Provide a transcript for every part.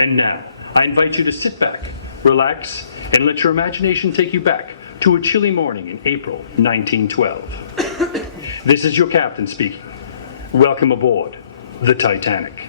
And now, I invite you to sit back, relax, and let your imagination take you back to a chilly morning in April 1912. This is your captain speaking. Welcome aboard the Titanic.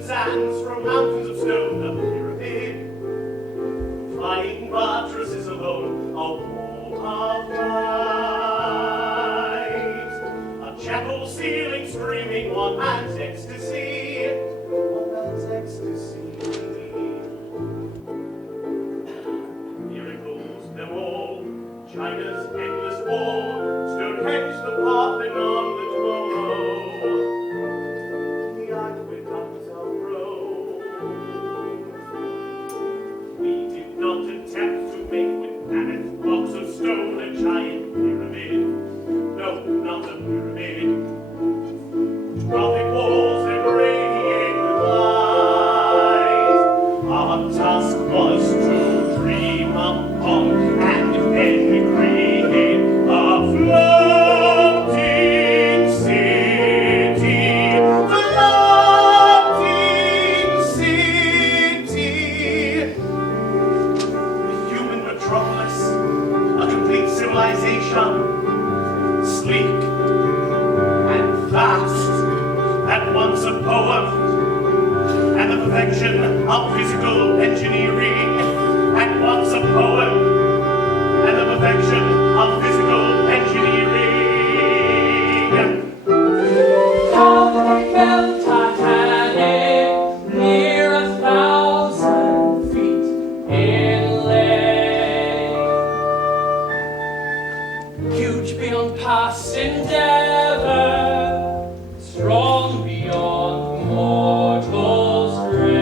Sands from mountains of stone, a pyramid, flying buttresses alone, a wall of light, a chapel ceiling streaming, one man's ecstasy, one man's ecstasy. Miracles them all, China's endless wall, Stonehenge the Parthenon, the Duomo, the aqueducts of Rome. We did not attempt to make with mammoth blocks of stone a giant pyramid. No, not a pyramid. Gothic walls that radiate with light. Our task was to dream upon and then create a floating city. Floating city. A human metropolis, a complete civilization, sleek and vast, at once a poem and the perfection of physical engineering, at once a poem and the perfection of physical engineering. How they built Titanic, near 1,000 feet in length, huge beyond past endeavor, strong beyond mortal strength.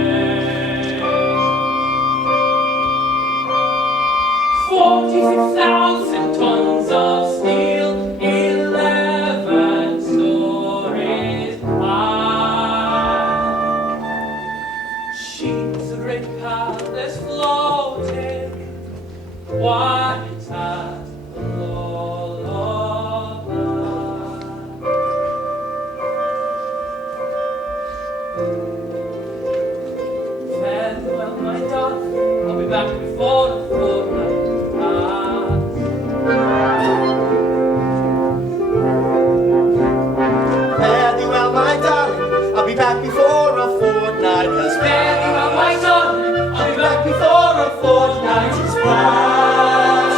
46,000 tons of steel, 11 stories high. Sheets of red palace floating, white as the farewell, my darling, I'll be back before the fortnight pass. Fare thee well, my darling, I'll be back before a fortnight has Fare thee well, my darling, I'll be back before a fortnight is past.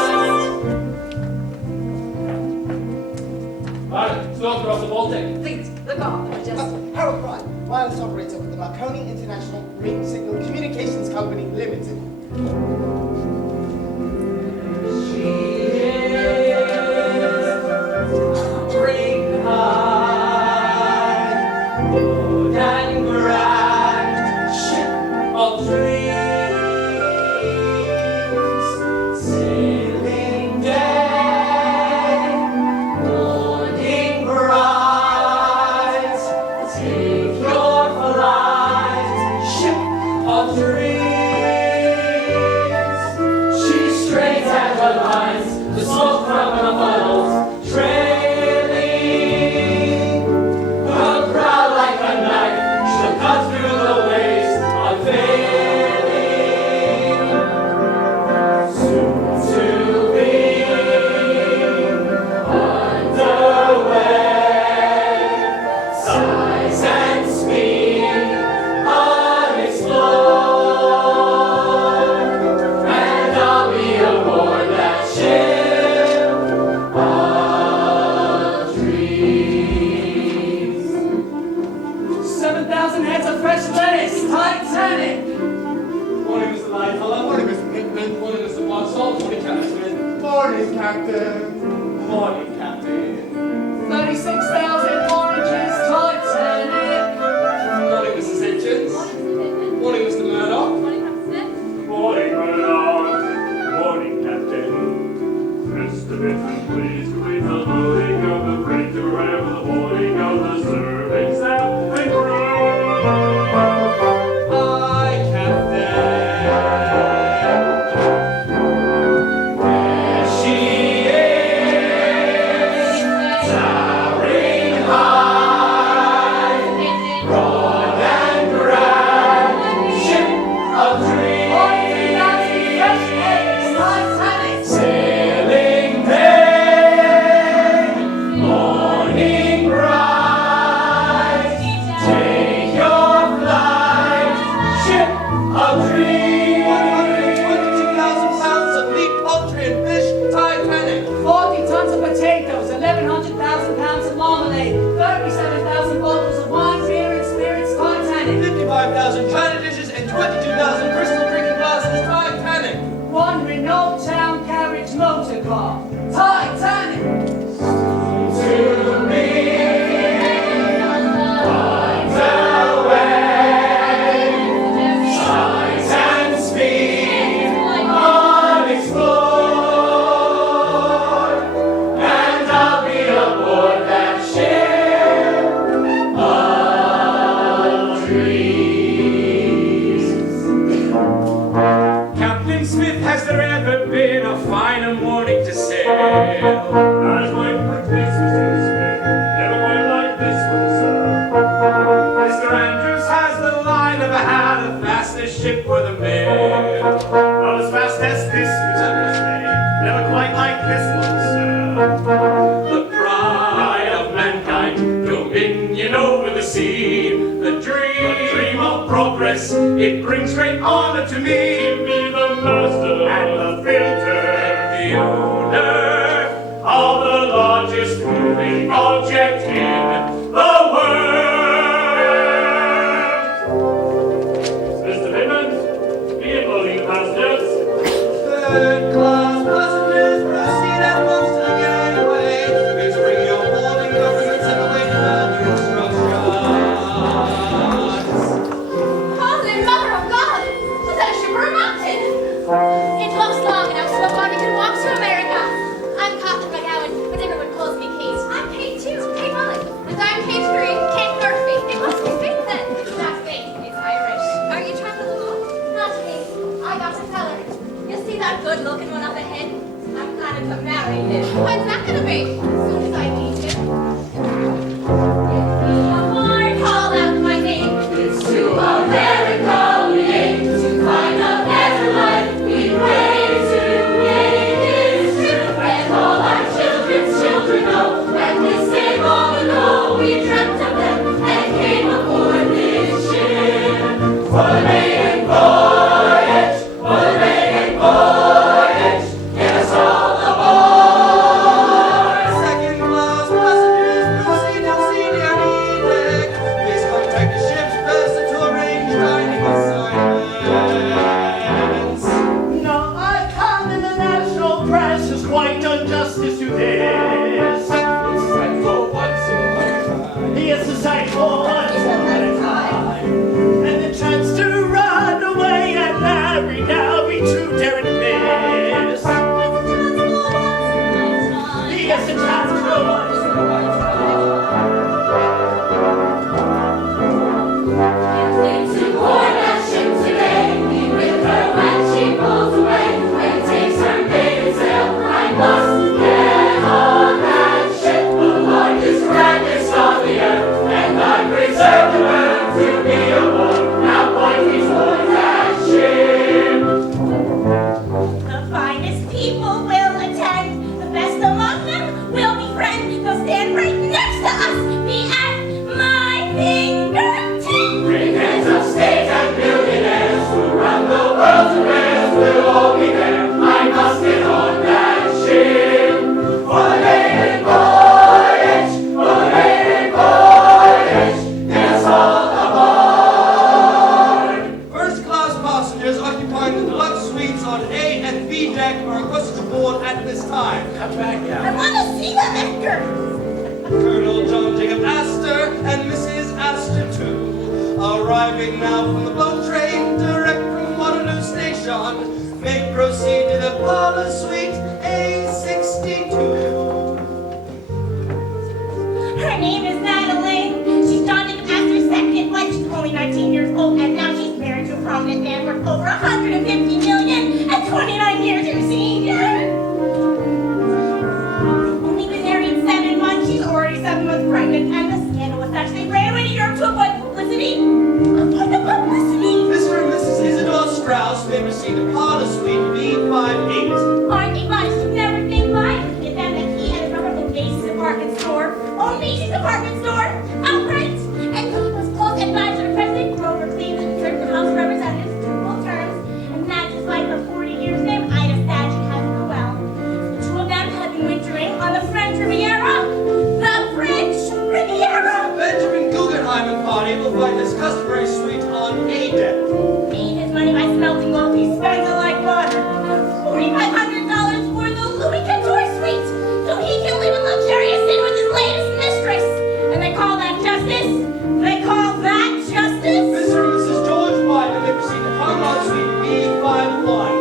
smoke from the funnels trailing. A crowd like a knife shall cut through the waste unveiling. Soon to be underway. Size and speed unexplored. And I'll be aboard that ship of dreams. 7,000 heads of fresh lettuce, Titanic. Morning, Mr. Lightoller. Morning, Mr. Pinkman. Morning, Mr. Boxall. Morning, Captain Smith. Morning, Captain. Morning, Captain. 36,000 oranges, Titanic. Morning, Mrs. Hitchens. Morning, Mr. Murdoch. Morning, Murdoch. Morning, Captain. Mr. Benson, please complete the loading of the freight to arrive with the boarding of the serving staff and crew. Aye, Captain. There she is, towering high, broad and grand, ship of dreams. Sailing day, morning bright, take your flight, ship of dreams. 122,000 pounds of meat, poultry, and fish, Titanic. 40 tons of potatoes, 1,100,000 pounds of marmalade, 37,000 bottles of wine, beer, and spirits, Titanic. 55,000 china dishes and 22,000 crystal drinking glasses, Titanic. One Renault town carriage motor car, Titanic. To me, underway, size and speed unexplored, and I'll be aboard that ship of dreams. Captain Smith, has there ever been a finer morning to sail? As my this was Smith, never quite like this one, sir. Mr. Andrews, has the line ever had a faster ship for the mail? Not as fast as this, you say. Never quite like this one, sir. The pride of mankind, dominion over the sea, the dream of progress, it brings great honor to me. Give me the master and the filter, The owner of the largest moving object in the world. Mr. Pinkman, begin loading the passengers. Third class passengers, proceed at once to the gangway. Please bring your boarding documents and await further instructions. Holy Mother of God! Was that a ship or a mountain? It looks long enough so a body can walk to America. I'm Captain McGowan, but everyone calls me Kate. I'm Kate too, Kate Mullen. And I'm Kate Green, Kate Murphy. It must be fate then. Not fate, it's Irish. Are you traveling alone? Not me. I got a feller. You see that good looking one up ahead? I'm planning to marry him. When's that gonna be? As soon as I meet him. Before call out my name. It's to America we aim, to find a better life. We pray to make it true, and all our children's children know that this day long ago we dreamt of them and came aboard this ship. For the maiden voyage, for the maiden voyage, get us all aboard. Second this time. Come back I now. want to see the Edgar. Colonel John Jacob Astor and Mrs. Astor too, arriving now from the boat train direct from Waterloo Station, may proceed to the parlor suite A62. Her name is Madeline. She's John Jacob Astor's second wife. She's only 19 years old, and now she's married to a prominent man worth over $150 million and 29 years her senior. Only been married 7 months. She's already 7 months pregnant, and the scandal was such they ran away to Europe to avoid publicity. Avoid the publicity. Mr. and Mrs. Isidore Strauss may proceed to parlor suite B58. Aren't they nice? You never think like get them the key and a number from Macy's department store. Oh, Macy's department store, outright. And he was close advisor to President Grover Cleveland, served the House of Representatives through both terms, and that's his wife of 40 years named Ida Statue has no well. The two of them have been wintering on the French Riviera. The French Riviera. Benjamin Guggenheim and party will find his customary suite on A deck. Made his money by smelting gold. He spends it like water. $4,500 for the Louis Couture suite, so he can live in luxurious inn with his latest mistress. And they call that justice? They call that justice? Mr. and Mrs. George Wyman may proceed to parlor suite B51.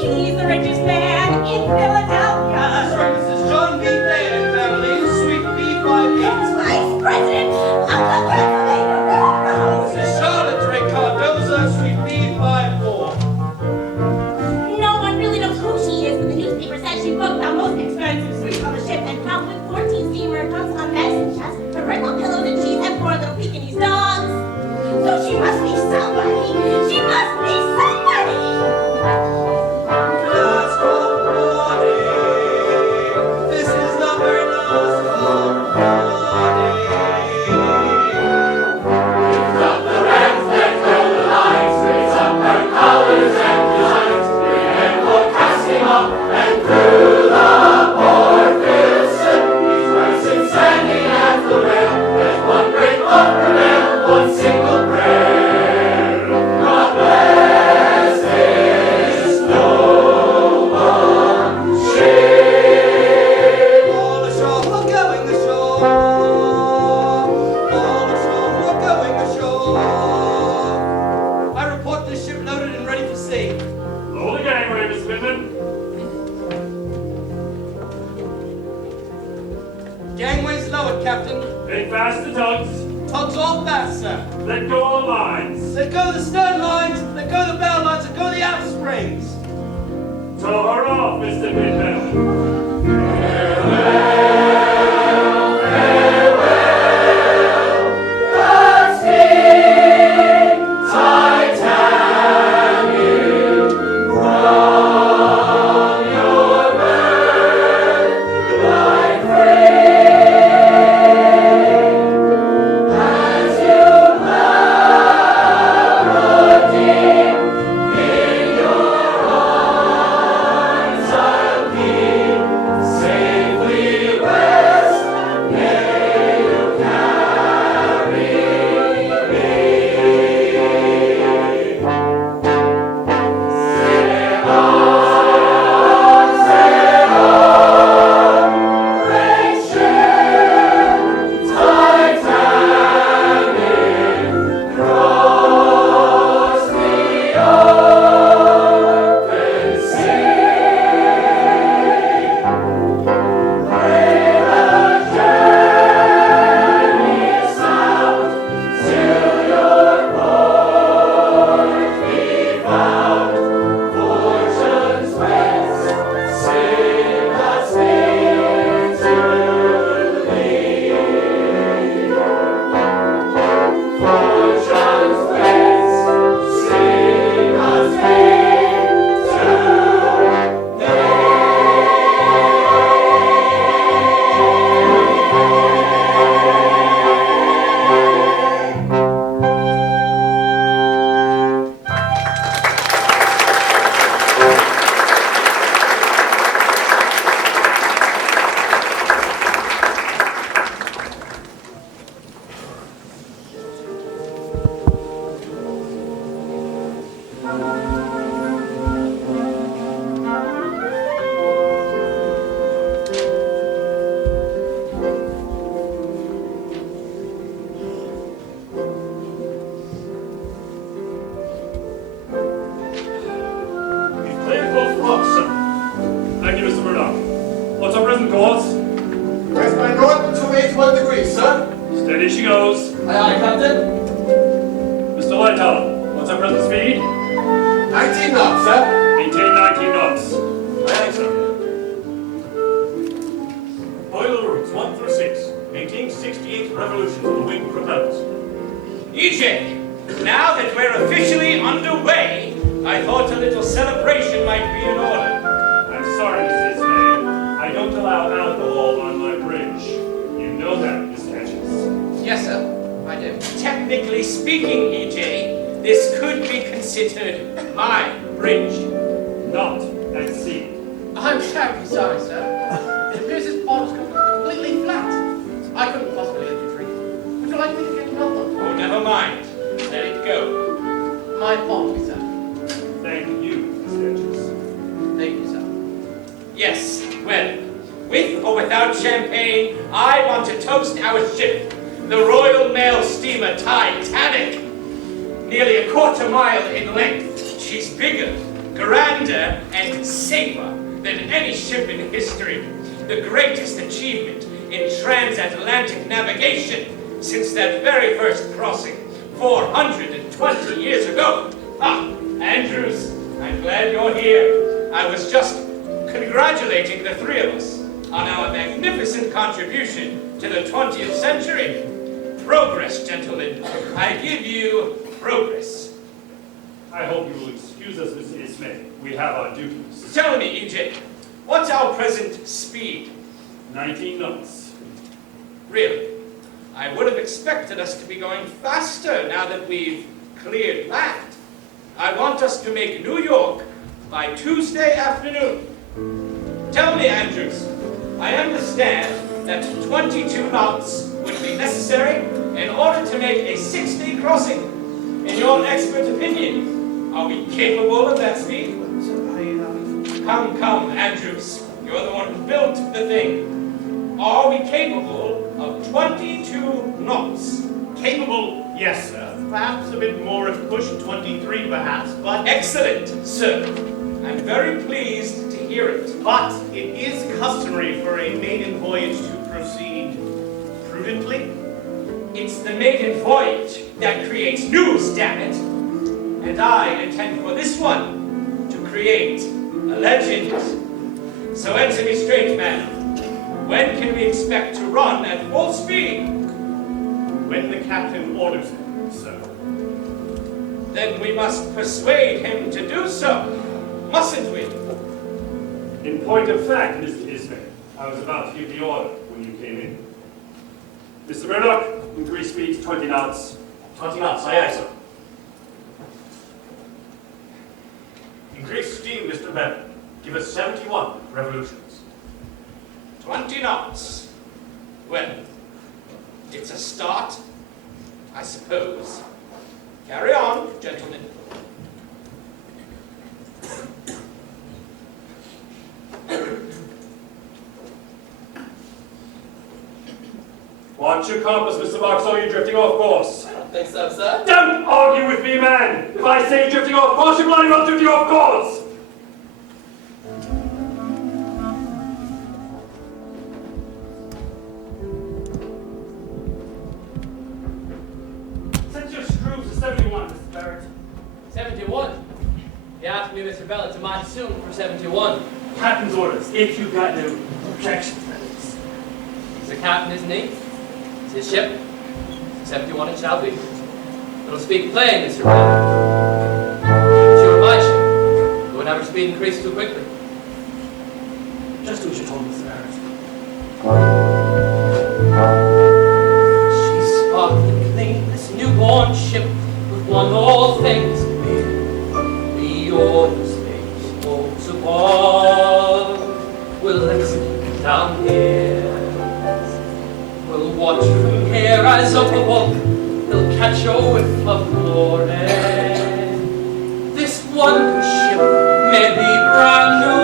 He's the richest man in Philadelphia. Mr. and Mrs. John B. Thayer and family, suite B58. Vice President of the Pennsylvania Railroad. Mrs. Charlotte Ray Cardoza, suite B54. No one really knows who she is, but the newspaper says she booked the most expensive suite on the ship and comes with 14 steamer trunks on medicine chest, parental pillows and cheese, and 4 little Pekingese dogs. So she must be somebody. She must be somebody. Last call warning. This is the very last call warning. Up the ranks, let's go the lines, raise up our colors and designs, bring in forecasting up and through the port-filled ship. Each person standing at the rail, let one great love prevail, one single prayer. God bless this noble ship. All ashore, we're going ashore. All ashore, we're going ashore. I report this ship loaded and ready for sea. Lower the gangway, Miss Midland. Gangway's lowered, Captain. Make fast the tugs. Tugs all fast, sir. Let go all lines. Let go the stern lines, let go the bow lines, let go the outer springs. Tow her off, Mr. Midland. I'll be present course. West by north 281 degrees, sir. Steady she goes. Aye, aye, Captain. Mr. Lightower, what's our present speed? 19 knots, sir. Maintain 19 knots. Aye, sir. Oil routes 1 through 6. Maintain 68 revolutions of the wing propellers. EJ, now that we're officially underway, I thought a little celebration might be in order. I'm sorry, Mrs. May. I don't allow alcohol on my bridge. You know that, Miss Hedges. Yes, sir. I do. Technically speaking, EJ, this could be considered my bridge. Not at sea. I'm terribly sorry, sir. It appears this bottle's completely flat. I couldn't possibly let you drink. Would you like me to get another? Oh, never mind. Let it go. My apologies, sir. Thank you, Miss Hedges. Thank you, sir. Yes, well, with or without champagne, I want to toast our ship, the Royal Mail steamer TITANIC. Nearly a quarter mile in length, she's bigger, grander, and safer than any ship in history. The greatest achievement in transatlantic navigation since that very first crossing 420 years ago. Ah, Andrews, I'm glad you're here. I was just congratulating the three of us on our magnificent contribution to the 20th century. Progress, gentlemen. I give you progress. I hope you will excuse us, Mr. Ismay. We have our duties. Tell me, EJ, what's our present speed? 19 knots. Really? I would have expected us to be going faster now that we've cleared land. I want us to make New York by Tuesday afternoon. Tell me, Andrews, I understand that 22 knots would be necessary in order to make a 6-day crossing. In your expert opinion, are we capable of that speed? Come, Andrews. You're the one who built the thing. Are we capable of 22 knots? Capable, yes, sir. Perhaps a bit more if pushed, 23 perhaps, but... Excellent, sir. I'm very pleased to hear it. But it is customary for a maiden voyage to proceed prudently. It's the maiden voyage that creates news, damn it. And I intend for this one to create a legend. So answer me straight, man. When can we expect to run at full speed? When the captain orders it, sir. Then we must persuade him to do so, mustn't we? In point of fact, Mr. Ismay, I was about to give the order when you came in. Mr. Murdoch, increase speed to 20 knots. 20 knots, aye, sir. Increase steam, Mr. Bennett. Give us 71 revolutions. 20 knots. Well, it's a start, I suppose. Carry on, gentlemen. Watch your compass, Mr. Boxall, you're drifting off course. I don't think so, sir. Don't argue with me, man! If I say you're drifting off course, you're bloody well drifting off course! Set your screws to 71, Mr. Barrett. 71. He asked me, Mr. Bell, it's a monsoon for 71. Captain's orders, if you've got no objections, that is. He's the captain, isn't he? It's his ship. 71 it shall be. It'll speak plain, Mr. Bell. It's your my ship. You won't have her speed increase too quickly. Just do what you told me, Mr. Barrett. She's sparkling clean, this newborn ship, with won all things clear. The orders they spoke above will execute down here. We'll watch from here as up above, they'll catch a whiff of glory. This wonderful ship may be brand new,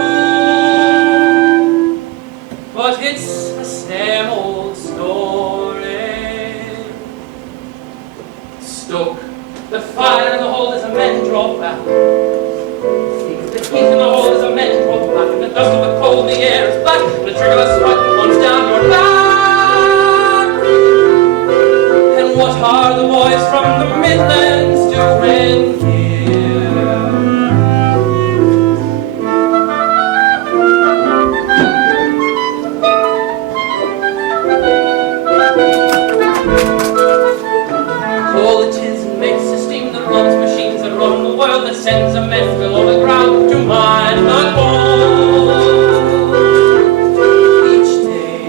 but it's the same old story. Stoke, the fire in the hold as the men draw back. The heat in the hold as the men draw back, and the the dust of the cold, the air is black, the trickle of sweat runs down your back. And what are the boys from the Midlands doing here? Coal it is and makes a steam that runs machines that run the world, that sends a mess below the ground to mine the gold each day.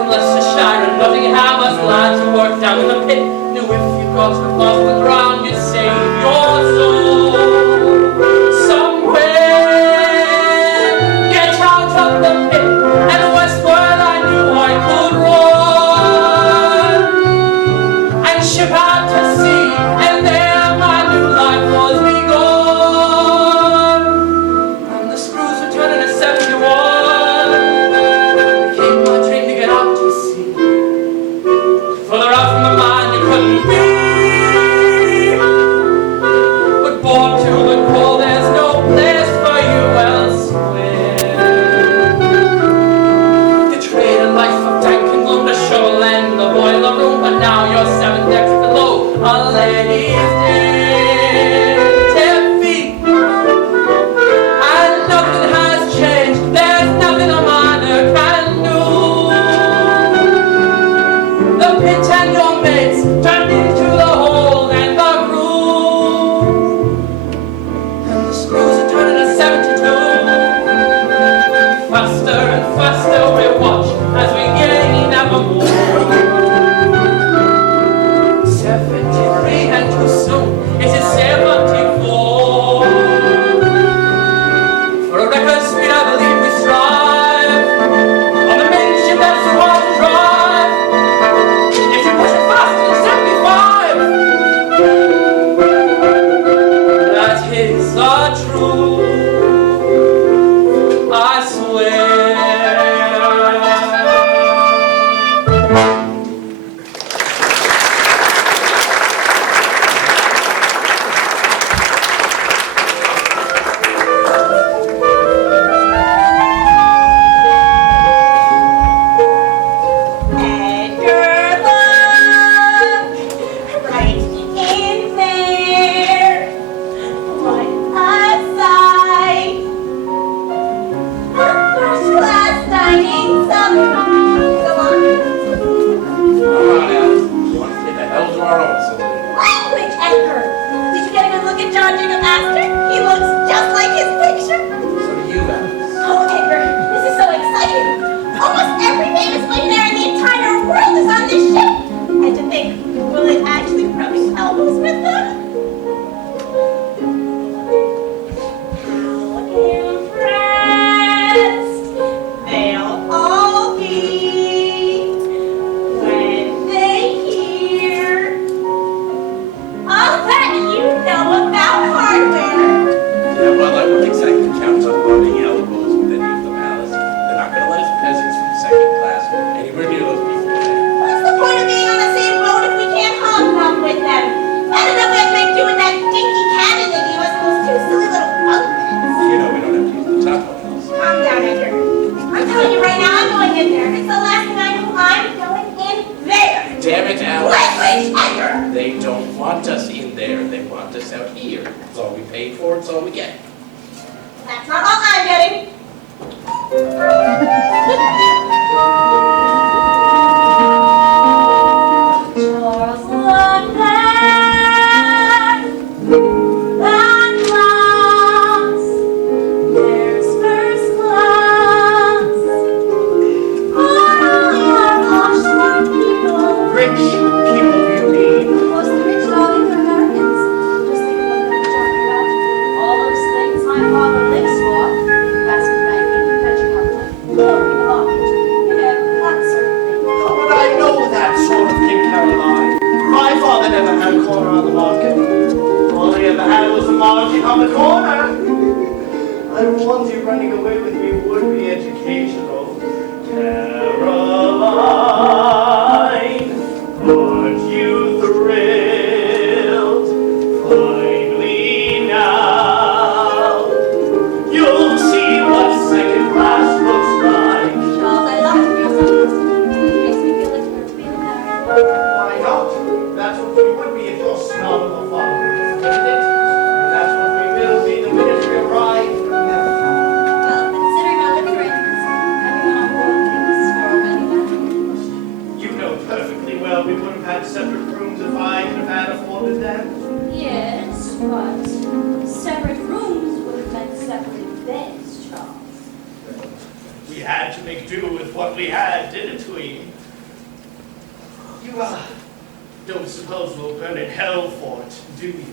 Unless the shire and nothing have us lads who work down in the pit, knew if you got above the ground you'd save your soul somewhere. Get out of the pit and westward I knew I could run and ship out to sea, and there my new life was begun. And the screws were turning at 71. Became my dream to get out to sea. Further out from the mine you couldn't be. But born to the cold, there's no place for you elsewhere. You traded life of tank and gloom to shovel and the boiler room, but now you're 7 decks below a lady's dead feet. And nothing has changed, there's nothing a miner can do. The pit and your mates turned into the hole and the groove. And the screws are turning at 72. Faster and faster we watch as we gain ever more. 73 and too soon it is 74. For a record speed I believe we strive on the main ship that's too hard to drive. If you push it faster than 75, that is the truth, I swear. Edgar, look right in there. What a sight! First class dining supper. Go on. Come on, Alice. You want to say the hell to our own saloon? Language, Edgar. Did you get a good look at John Jacob Astor? He looks just like his picture. So do you, Alice. Oh, Edgar, this is so exciting. Almost every famous millionaire in the entire world is on this ship. And to think, will it actually rub elbows with them? How impressed they'll all be when they hear all that you know about hardware. Yeah, well, I wouldn't exactly count on rubbing elbows with any of them, Alice. They're not going to let us peasants from second class anywhere near those people there. What's the point of being on the same boat if we can't hobnob with them? I don't know what to make do with that dinky cannon they gave us and those two silly little bunkers. You know we don't have to use the top one, Alice. Calm down, Edgar. I'm telling you right now, I'm going in there. It's the last thing I know. I'm going in there. Damn it, Alice. Language, Edgar. They don't want us in there. They want us out here. It's all we paid for. It's all we get. That's not all I'm getting. Charles, look there. That glass. There's first class. For all your posh smart people. Rich people, you mean? Most of the rich darling are Americans. Just think of what they're talking about. All those things my father lives for. Investment banking, venture capital, clothing market. Yeah, that sort of thing. How would I know that sort of thing, Caroline? My father never had a corner on the market. All he ever had was a margin on the corner. I warned you running away with me would be educational. Caroline, aren't you thrilled? Finally make do with what we had, didn't we? You, don't suppose we'll burn in hell for it, do you?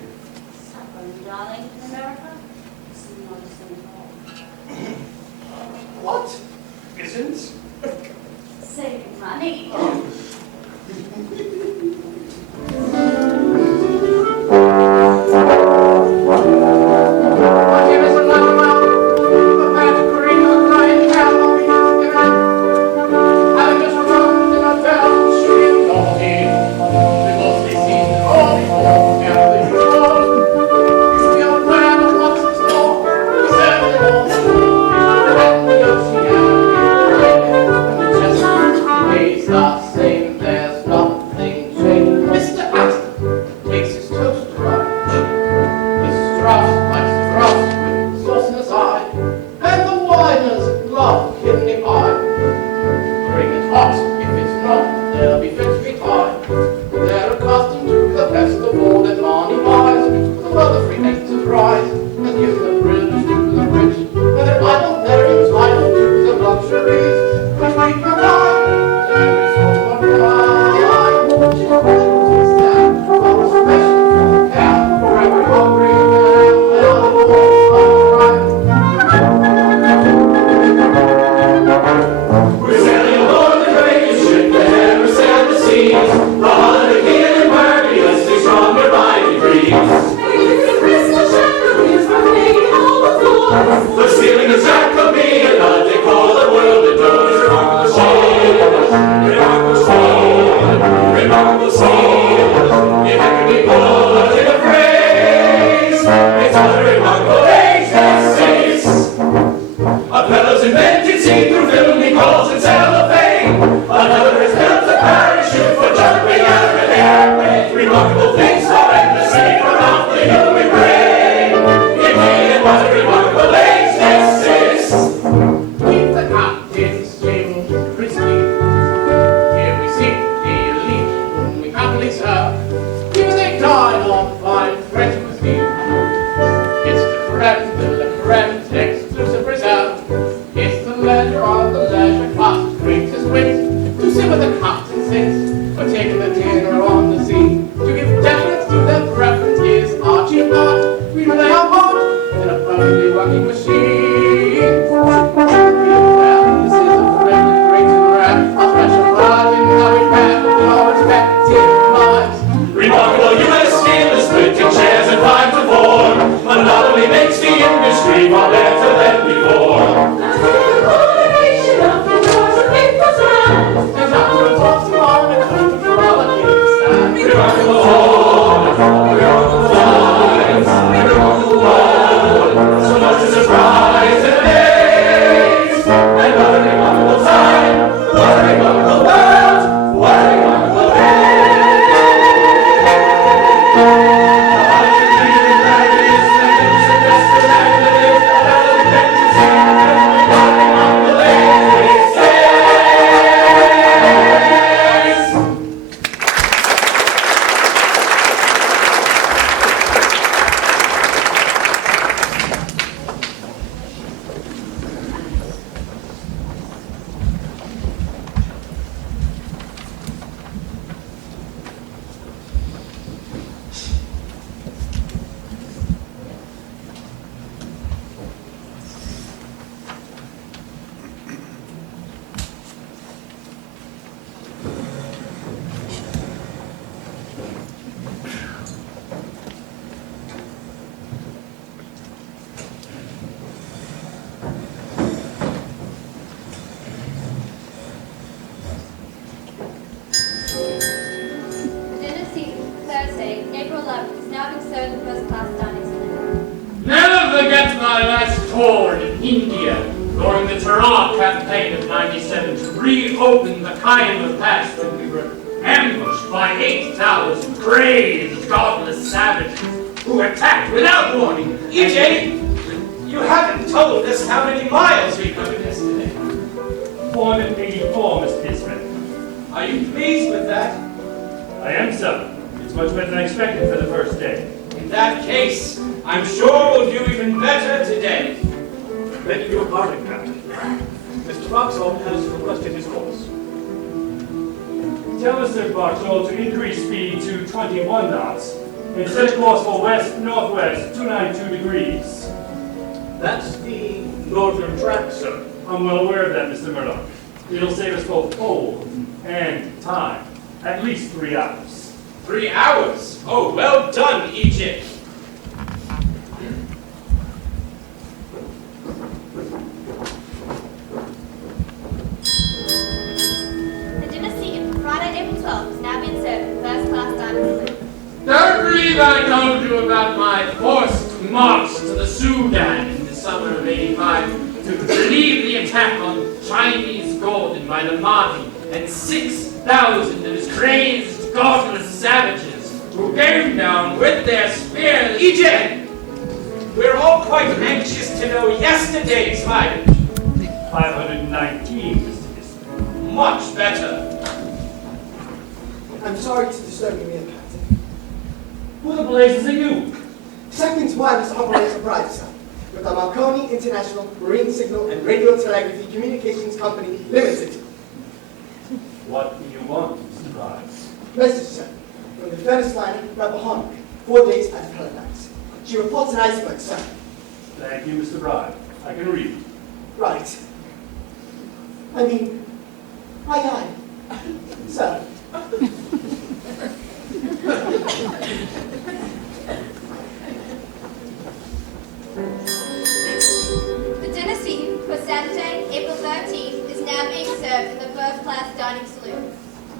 Suffering, darling, in America? It's not the same at all. What? Isn't? Saving money. I'm sure we'll do even better today. Beg your pardon, Captain. Mr. Vauxhall has requested his course. Tell Mr. Vauxhall to increase speed to 21 knots and set course for west-northwest 292 degrees. That's the northern track, sir. I'm well aware of that, Mr. Murdoch. It'll save us both coal and time. At least 3 hours. 3 hours? Oh, well done, Egypt. The dinner seat for Friday, April 12th is now being served in first-class dining saloon. Don't believe I told you about my forced march to the Sudan in the summer of '85 to relieve the attack on Chinese Gordon by the Mahdi and 6,000 of his crazed, godless savages who came down with their spears. Egypt! We're all quite anxious to know yesterday's mileage. 519, Mr. Disney. Much better. I'm sorry to disturb you, Captain. Who the blazes are you? Second Wireless Operator Brightside, with the Marconi International Marine Signal and Radio Telegraphy Communications Company Limited. What do you want, Mr. Price? Message, sir, from the Venice liner Rappahannock, 4 days at Halifax. She reports an iceberg, sir. Thank you, Mr. Bride. I can read. Right. I mean, aye, sir. The dinner scene for Saturday, April 13th is now being served in the first-class dining saloon.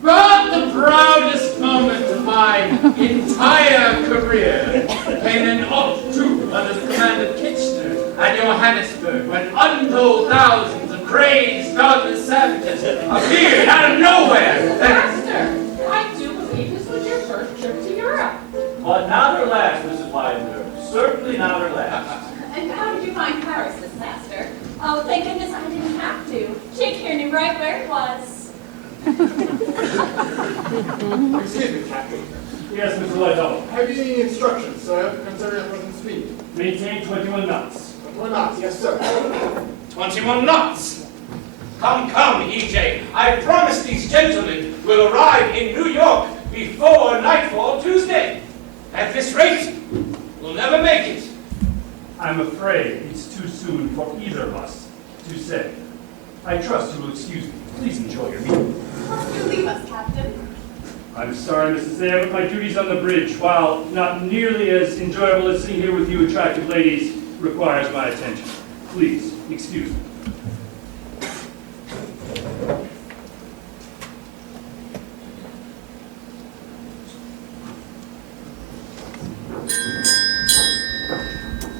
But the proudest moment of my entire career came in '02 under the command of Kitchener at Johannesburg when untold thousands of crazed, godless savages appeared out of nowhere. Master, I do believe this was your first trip to Europe. But not her last, Mrs. Widener. Certainly not her last. And how did you find Paris, Miss Master? Oh, thank goodness I didn't have to. Jake here knew right where it was. Excuse me, Captain. Yes, Mr. Lightoller. Have you any instructions, sir, concerning your present speed? Maintain 21 knots. 21 knots, yes, sir. 21 knots. Come, EJ. I promise these gentlemen will arrive in New York before nightfall Tuesday. At this rate, we'll never make it. I'm afraid it's too soon for either of us to say. I trust you will excuse me. Please enjoy your meal. Must you leave us, Captain? I'm sorry, Mrs. Sayre, but my duties on the bridge, while not nearly as enjoyable as sitting here with you attractive ladies, requires my attention. Please, excuse me.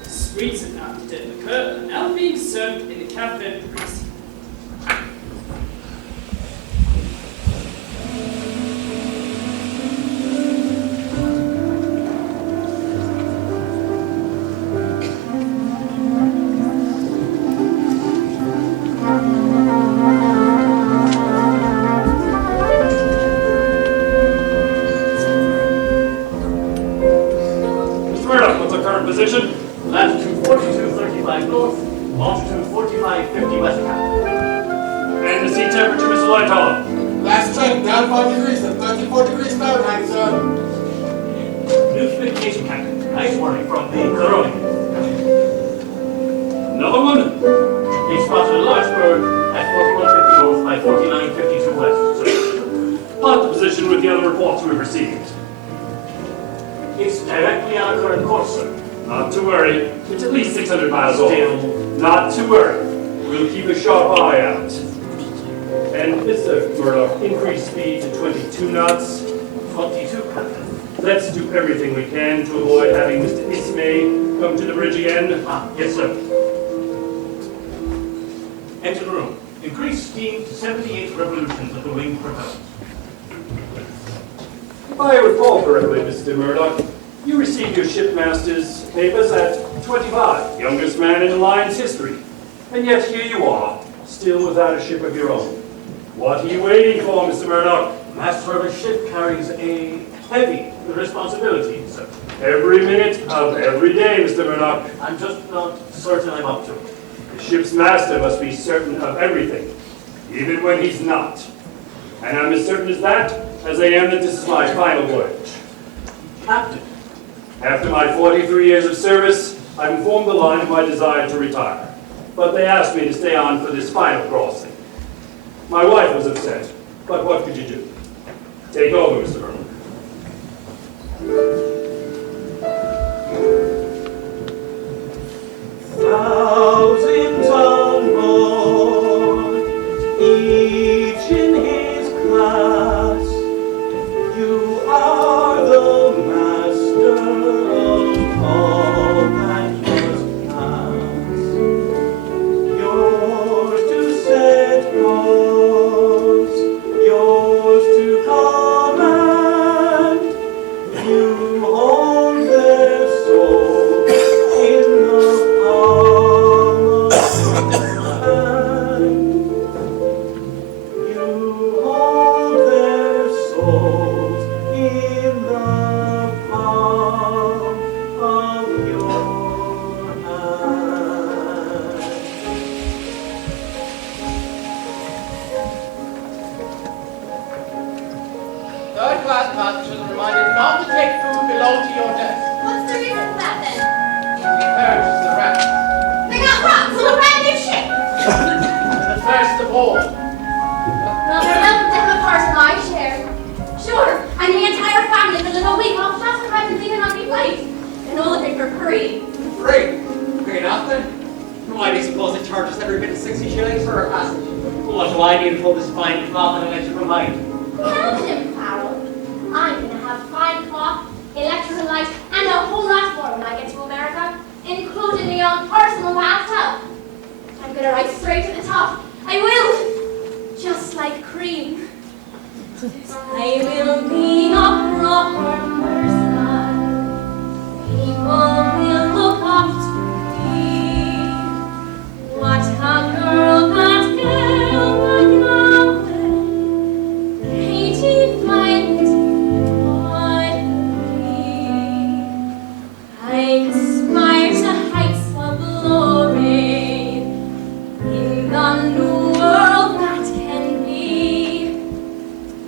Sweets enough to occur are now being served in the cafe precinct. Position? Latitude 4235 north, longitude 4550 west, Captain. And the sea temperature, Mr. Lightoller? Last check, down 5 degrees at 34 degrees Fahrenheit, sir. New communication, Captain. Ice warning from the Corona. Another one? He spotted a large bird at 4150 north by 4952 west, sir. Plot the position with the other reports we've received. It's directly on our current course, sir. Not to worry. It's at least 600 miles off. Still. Not to worry. We'll keep a sharp eye out. And Mr. Murdoch, increase speed to 22 knots. 22, Captain. Let's do everything we can to avoid having Mr. Ismay come to the bridge again. Yes, sir. Enter the room. Increase steam to 78 revolutions of the wing propellers. If I recall correctly, Mr. Murdoch, you received your shipmaster's papers at 25, youngest man in the line's history. And yet here you are, still without a ship of your own. What are you waiting for, Mr. Murdoch? Master of a ship carries a heavy responsibility, sir. Every minute of every day, Mr. Murdoch. I'm just not certain I'm up to it. The ship's master must be certain of everything, even when he's not. And I'm as certain as that as I am that this is my final voyage. Captain, after my 43 years of service, I've informed the line of my desire to retire. But they asked me to stay on for this final crossing. My wife was upset, but what could you do? Take over, Mr. Murdoch. Thousands on board, each in his class. You are the master of all that must pass. Yours to set course, yours to command. You hold their souls in the palm of your hand. You hold their souls in the palm of your hand. Third class passengers are reminded not to take food below to your desk. What's the reason for that then? It perishes the rats. They got rats on a brand new ship. The first aboard. Well, they're welcome to have a part in my share. Sure, and the entire family for a little week off just for having thinking on me plate. And all of it for free. Free? Free nothing? Why do you suppose it charges every bit of 60 shillings for a passage? What do I need to pull this fine cloth and electric light? Tell him, Farrell. I'm gonna have fine cloth, electrical light, and a whole lot more when I get to America, including my own personal bathtub. I'm gonna ride straight to the top. I will! Just like cream. I will be a proper person. People will look up to me. What a girl, that girl, my Gwen. Katie, my little boy. I aspire to heights of glory in the new world that can be.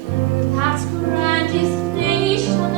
In that grandest nation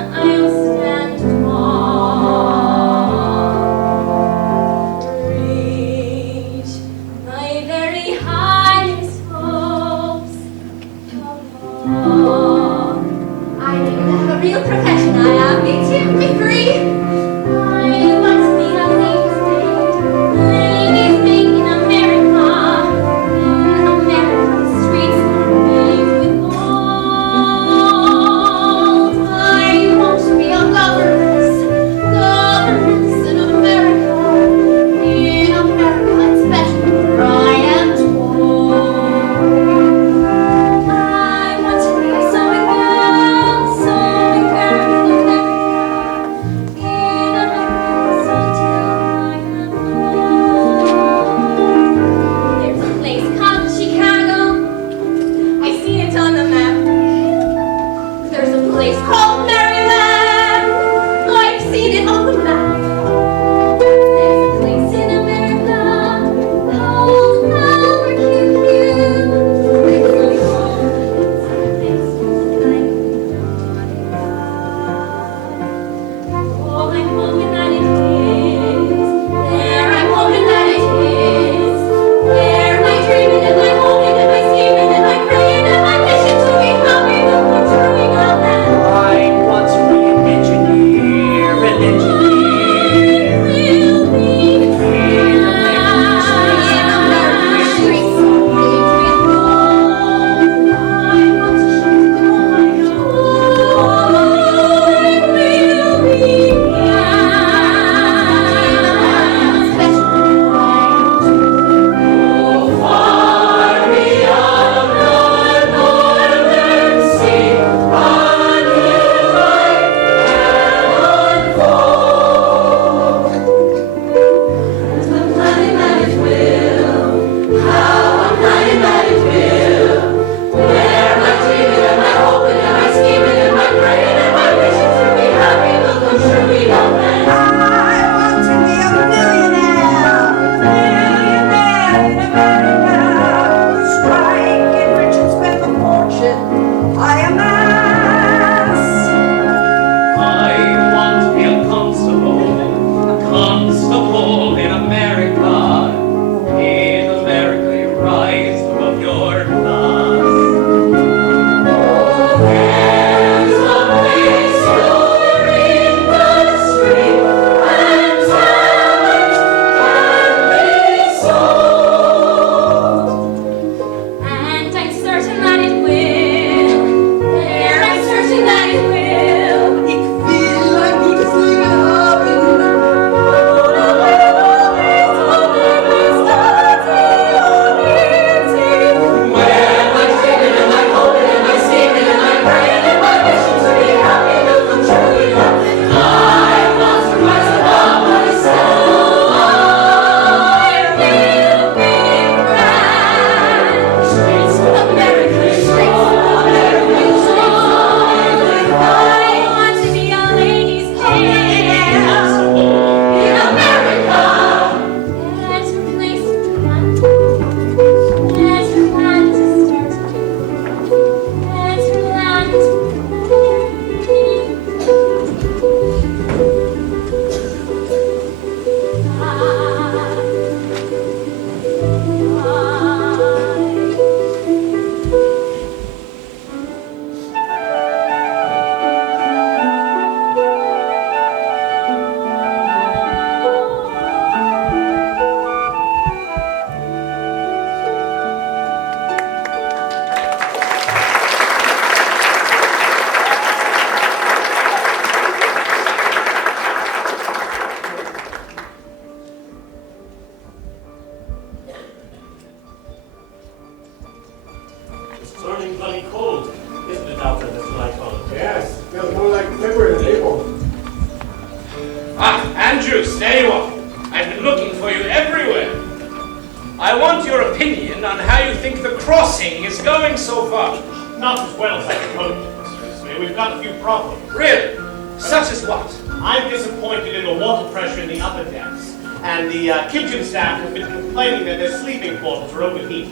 I want your opinion on how you think the crossing is going so far. Not as well as I could hope, Mr. Ismay. We've got a few problems. Really? Such as what? I'm disappointed in the water pressure in the upper decks, and the kitchen staff have been complaining that their sleeping quarters are overheated.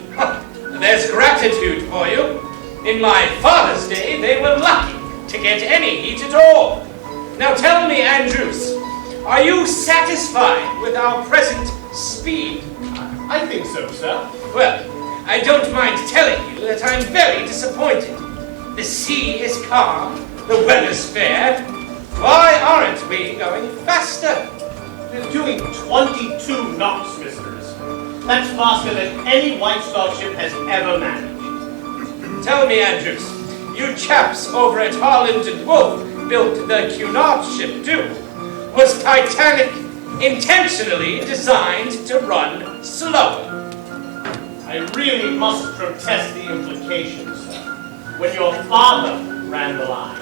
There's gratitude for you. In my father's day, they were lucky to get any heat at all. Now tell me, Andrews, are you satisfied with our present speed? I think so, sir. Well, I don't mind telling you that I'm very disappointed. The sea is calm, the weather's fair. Why aren't we going faster? We're doing 22 knots, Mr. Ismay. That's faster than any White Star ship has ever managed. Tell me, Andrews, you chaps over at Holland and Wolff built the Cunard ship too. Was Titanic intentionally designed to run slower? I really must protest the implications, sir. When your father ran the line,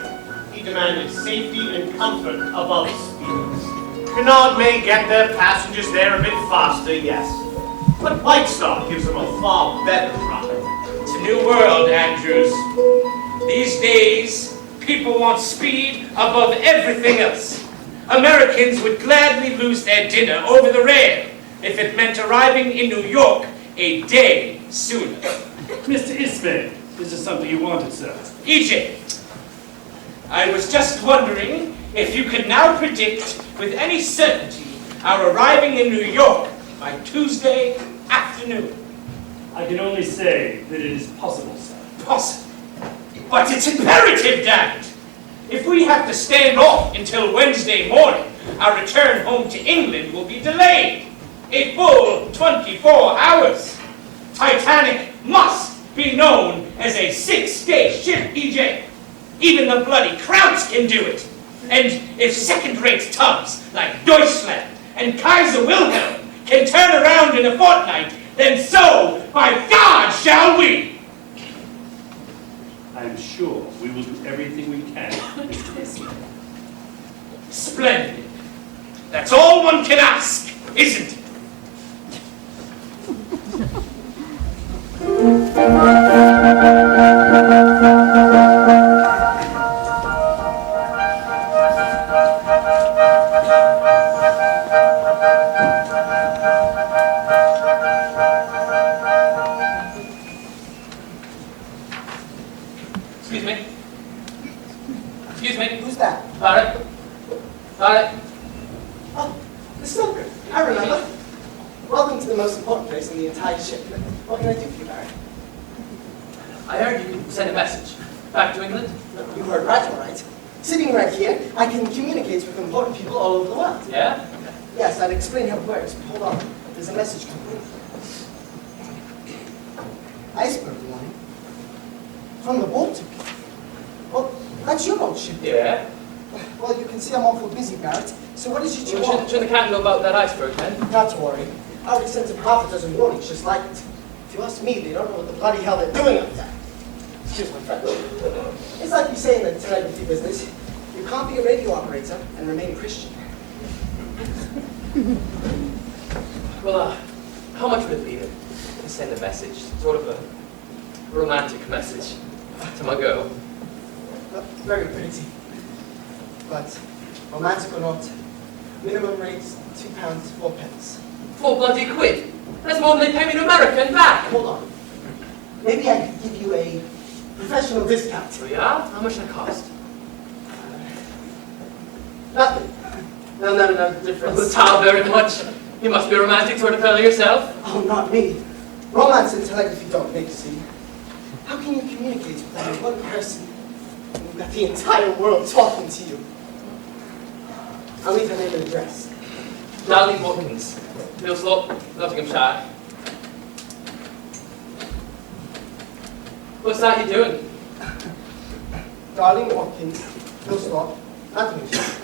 he demanded safety and comfort above speed. Cunard may get their passengers there a bit faster, yes, but White Star gives them a far better ride. It's a new world, Andrews. These days, people want speed above everything else. Americans would gladly lose their dinner over the rail if it meant arriving in New York a day sooner. Mr. Ismay, is this something you wanted, sir? EJ, I was just wondering if you could now predict with any certainty our arriving in New York by Tuesday afternoon. I can only say that it is possible, sir. Possible. But it's imperative, damn it! If we have to stand off until Wednesday morning, our return home to England will be delayed. A full 24 hours. Titanic must be known as a 6-day ship, EJ. Even the bloody Krauts can do it. And if second-rate tubs like Deutschland and Kaiser Wilhelm can turn around in a fortnight, then so, by God, shall we! I'm sure we will do everything we can, Mr. Ismay. Splendid. That's all one can ask, isn't it? Excuse me. Excuse me. Who's that? Barrett. Barrett. Oh, the Stoker. I remember. Welcome to the most important place in the entire ship. What can I do for you, Barry? I heard you sent a message back to England. You heard right, all right. Sitting right here, I can communicate with important people all over the world. Yeah? Yes, I'd explain how it works. Hold on. There's a message coming. Iceberg warning. From the Baltic. Well, that's your old ship. Yeah? Well, you can see I'm awful busy, Barrett. So what is it you want? Shouldn't the captain know about that iceberg, then? Not to worry. I already sent him half a dozen warnings just like it. If you ask me, they don't know what the bloody hell they're doing up there. Excuse my French. It's like you say in the telegraphy business, you can't be a radio operator and remain Christian. Well, how much would it be to send a message, sort of a romantic message, to my girl? Very pretty. But, romantic or not, minimum rate's £2, 4 pence. 4 bloody quid? That's more than they pay me in America and back. Hold on. Maybe I could give you a professional discount. Oh, yeah? How much does that cost? Nothing. No difference. Well, Tom, very much. You must be a romantic sort of fellow yourself. Oh, not me. Romance and telegraphy don't mix, see? How can you communicate with only one person when you've got the entire world talking to you? I'll leave her name and address. Darlene Watkins, Millslop, Nottinghamshire. What's that you doing? Darlene Watkins, Millslop, Nottinghamshire.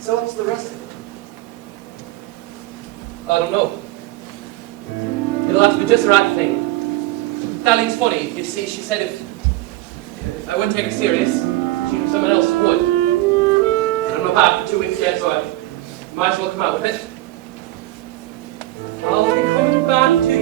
So what's the rest of it? I don't know. It'll have to be just the right thing. Darlene's funny. You see, she said if I wouldn't take her serious, she knew someone else would. I don't know back for 2 weeks yet, so I might as well come out with it. I'll be coming back to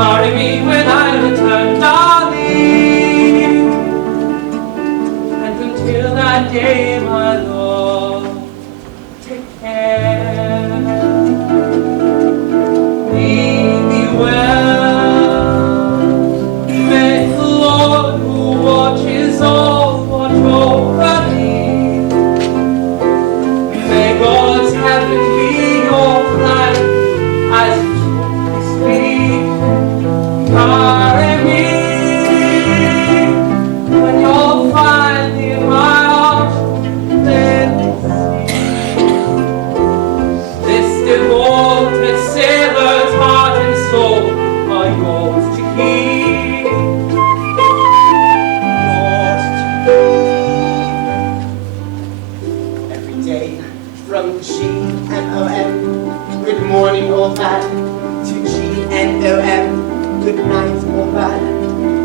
Marry me when I return, darling. And until that day, my lord, take care. Lead me well. May the Lord who watches all watch over me. May God's heaven be your flag as you speak. Marry me when you're finally in my arms. Let me see this devoted sailor's heart and soul are yours to keep. Yours to keep. Every day from GMOM, good morning, old man, to GNOM, good night, old man.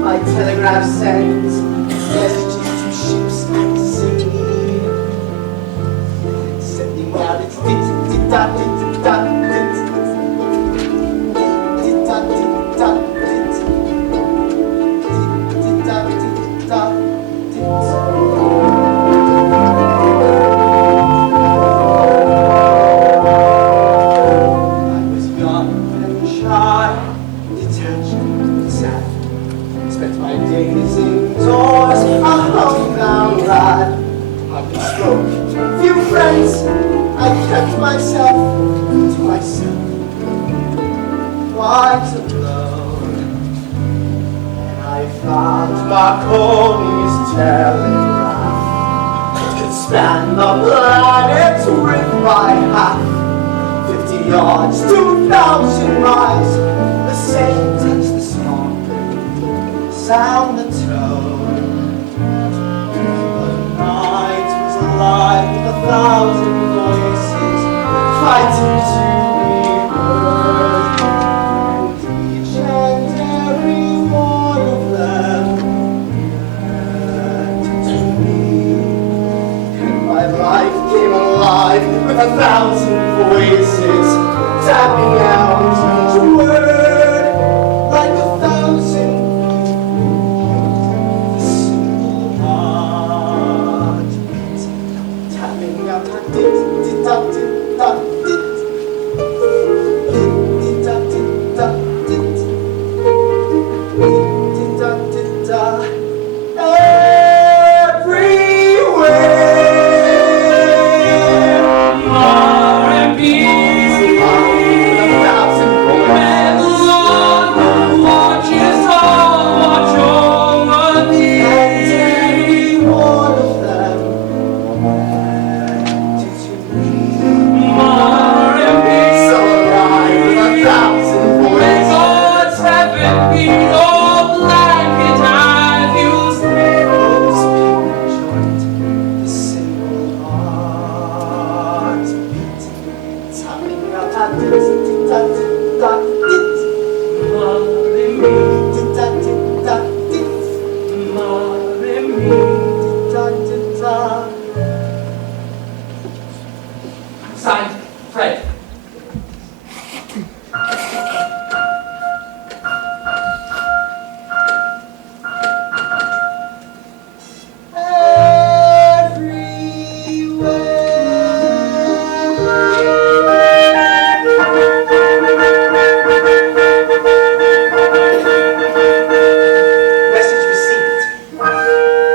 My telegraph sends messages to ships at sea, sending out its dit-dit-dat, dit-dat, dit-dat, dit-dat, dit-dat, dit-dat, I was young and shy, detached and sad. Spent my days indoors, a homebound lad. Hardly spoke, few friends, I kept myself to myself. Quite alone, and I found Marconi's telegraph. It could span the planet width by half. 50 yards, 2,000 miles, the same touch, the small sound, the tone. The night was alive with 1,000 voices fighting to be heard, and each and every one of them yearned to me. And my life came alive with 1,000 voices tapping out each word like 1,000 the single heartbeat, tapping out a dit-dit-dat-dit-dat-dit, dit-dit-dat-dit-dat-dit, dit-dit-dat-dit-dat, everywhere. R&B. May the Lord who watches all watch over me. Every one of them wanted to be R&B. so alive with 1,000 May voices. God's heaven be your blanket I've used. Those people joined the single heartbeat, tapping out a dit-dit-dat-dit-dat-dit, Marry me, dit-dat-dit-dat-dit, marry me. dit-dat-dit-dat. Signed, Fred. Message received.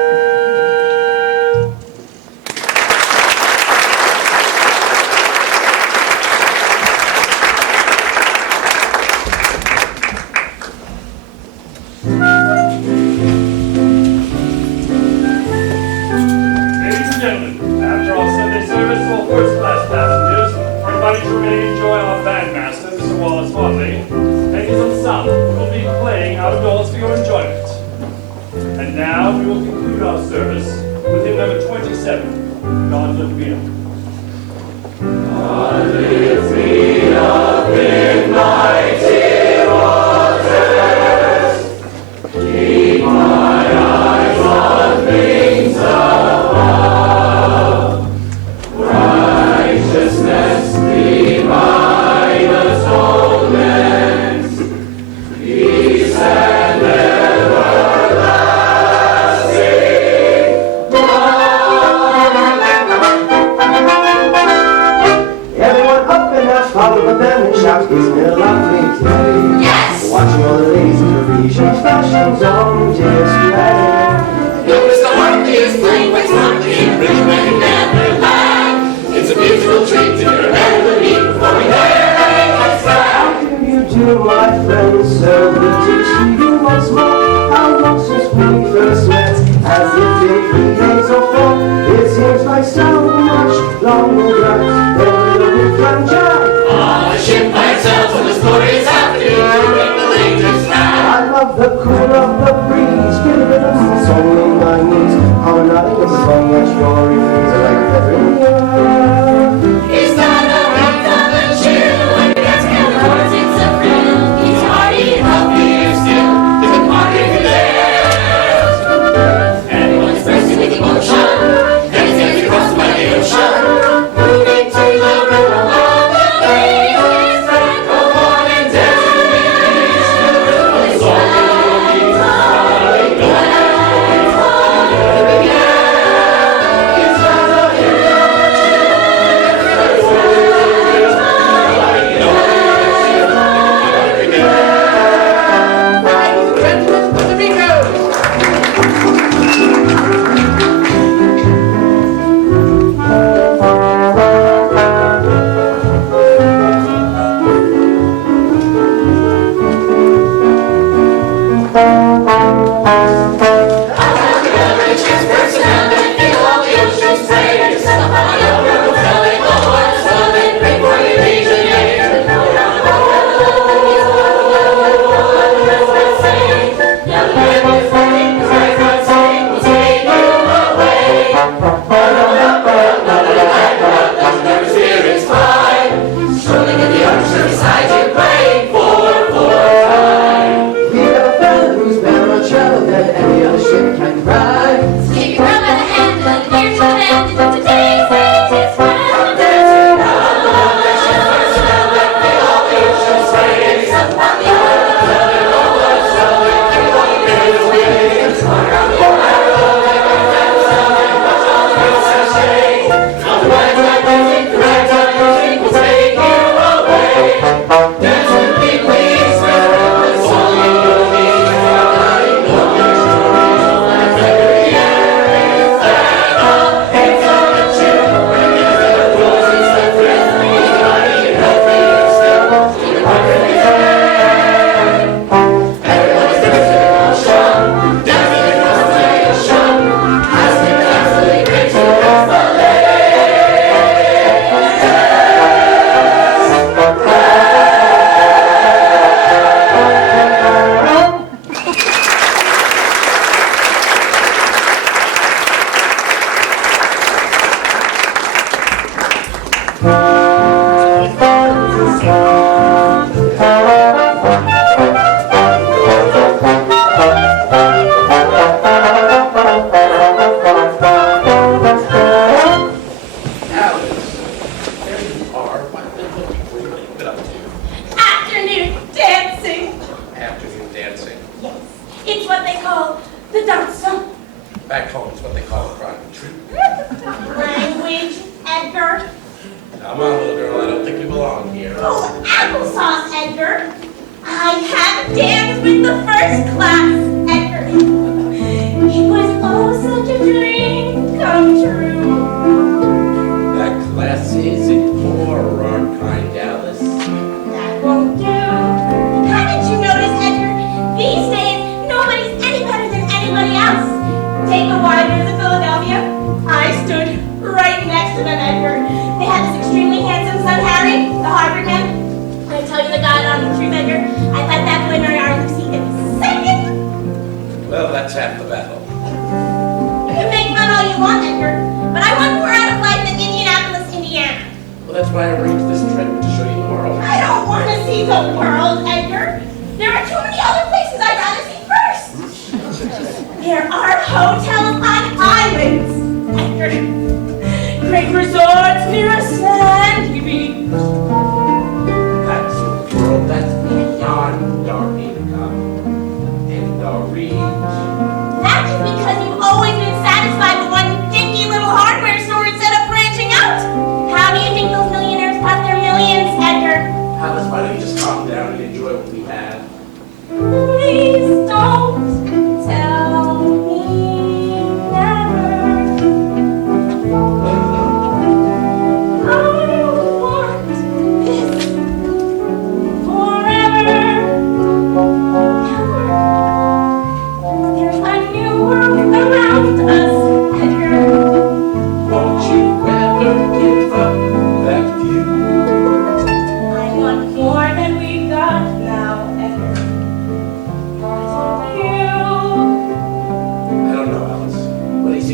Ladies and gentlemen, after our Sunday service, all first-class passengers are invited to remain and enjoy our bandmaster, Mr. Wallace Watley, and his ensemble, who will be playing outdoors for your enjoyment. And now we will conclude our service with hymn number 27, God Lift Me Up. Righteousness divine atonement, ocean's own display. Notice the harmony is playing with harmony and rhythm and never lag. It's a musical treat to hear a melody before we hang our flag. How do you do, my friends? So good to see you once more. How long since we first met? Has it been 3 days or 4? It seems like so much longer than a little franchise. On a ship by itself and the story is happening. The latest now. I love the cool of the breeze. Feel the rhythm, song in my knees. Harmonizing with the song that your ears are like a feather in the air. He's got a rock on the chill. When he gets together, it's a thrill. He's hardy, healthy, still. There's a party there. Everyone's bursting with emotion. And it's getting crossed by the ocean. Moving to the rhythm of the breeze. Come on and dance with me. It's all Back home is what they call a private treat. Language, Edgar. Come on, little girl, I don't think you belong here. Oh, applesauce, Edgar. I have danced with the first class, Edgar. It was oh such a dream come true. That class isn't for our kind, Alice. That won't do. Haven't you noticed, Edgar? These days, nobody's any better than anybody else. Take the Widers of Philadelphia. I stood right next to them, Edgar. They had this extremely handsome son, Harry, the Harvard man. I tell you the God honest truth, Edgar, I thought that boy in my arms would see him second. Well, that's half the battle. You can make fun all you want, Edgar, but I want more out of life than Indianapolis, Indiana. Well, that's why I arranged this trip to show you the world. I don't want to see the world, Edgar. There are too many other places I'd rather see first. There are hotels on islands, Edgar. Great resorts near a sandy beach. That's a world that's beyond our income and our reach. That is because you've always been satisfied with one dinky little hardware store instead of branching out. How do you think those millionaires got their millions, Edgar? Alice, why don't you just calm down and enjoy what we have? Please don't.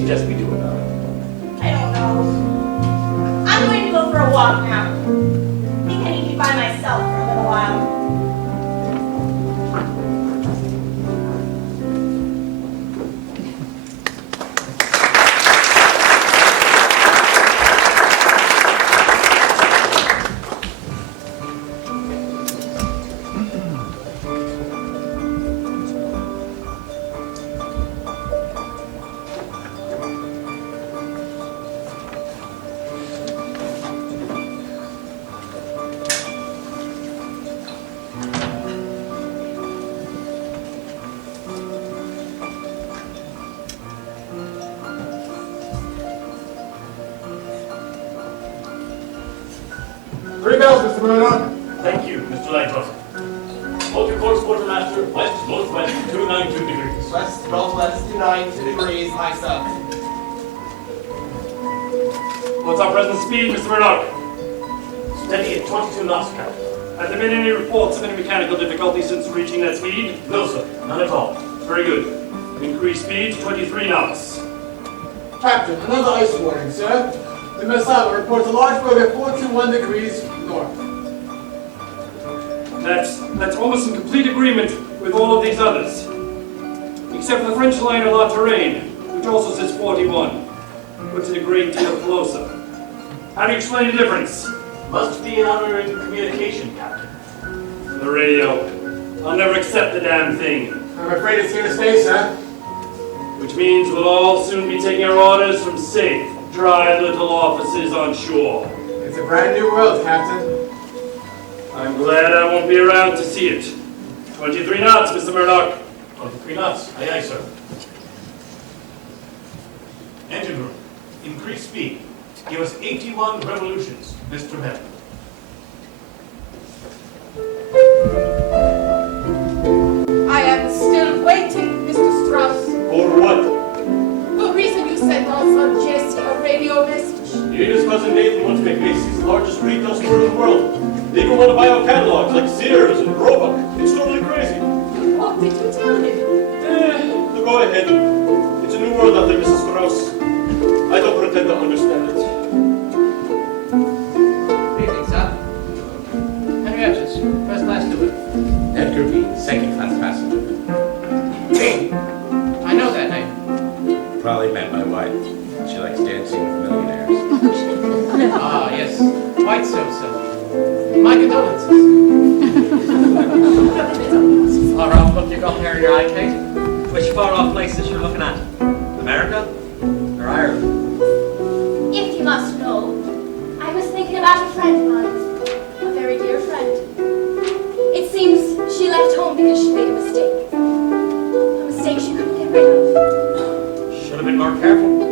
suggest we do about it? I don't know. I'm going to go for a walk now. I think I need to be by myself for a little while. Three bells, Mr. Murdoch. Thank you, Mr. Lightfoot. Hold your course, quartermaster. West, northwest, 292 degrees. West, northwest, 292 degrees, high south. What's our present speed, Mr. Murdoch? Steady at 22 knots, Captain. Have there been any reports of any mechanical difficulty since reaching that speed? No, sir. None at all. Very good. Increase speed to 23 knots. Captain, another ice warning, sir. The missile reports a large wave at 421 degrees north. That's almost in complete agreement with all of these others. Except for the French liner La Touraine, which also says 41. Puts it a great deal closer. How do you explain the difference? Must be an error in communication, Captain. The radio. I'll never accept the damn thing. I'm afraid it's here to stay, sir. Which means we'll all soon be taking our orders from safe, dry little offices on shore. It's a brand new world, Captain. I'm glad I won't be around to see it. 23 knots, Mr. Murdoch. 23 knots. Aye, aye, sir. Engine room. Increase speed. Give us 81 revolutions, Mr. Mel. I am still waiting, Mr. Strauss. For what? The reason you sent us on Jesse a radio message. His cousin Nathan wants to make Macy's the largest retail store in the world. They even want to buy out catalogs like Sears and Roebuck. It's totally crazy. What did you tell him? So go ahead. It's a new world out there, Mrs. Strauss. I don't pretend to understand it. Good evening, sir. Henry Evans, first class steward. Edgar B., second class passenger. Me? I know that name. Probably met my wife. She likes dancing with millionaires. Ah, yes. Quite so, sir. My condolences. Far off look you got there in your eye, Kate. Which far-off places you're looking at? America or Ireland? If you must know, I was thinking about a friend of mine, a very dear friend. It seems she left home because she made a mistake. A mistake she couldn't get rid of. Should have been more careful.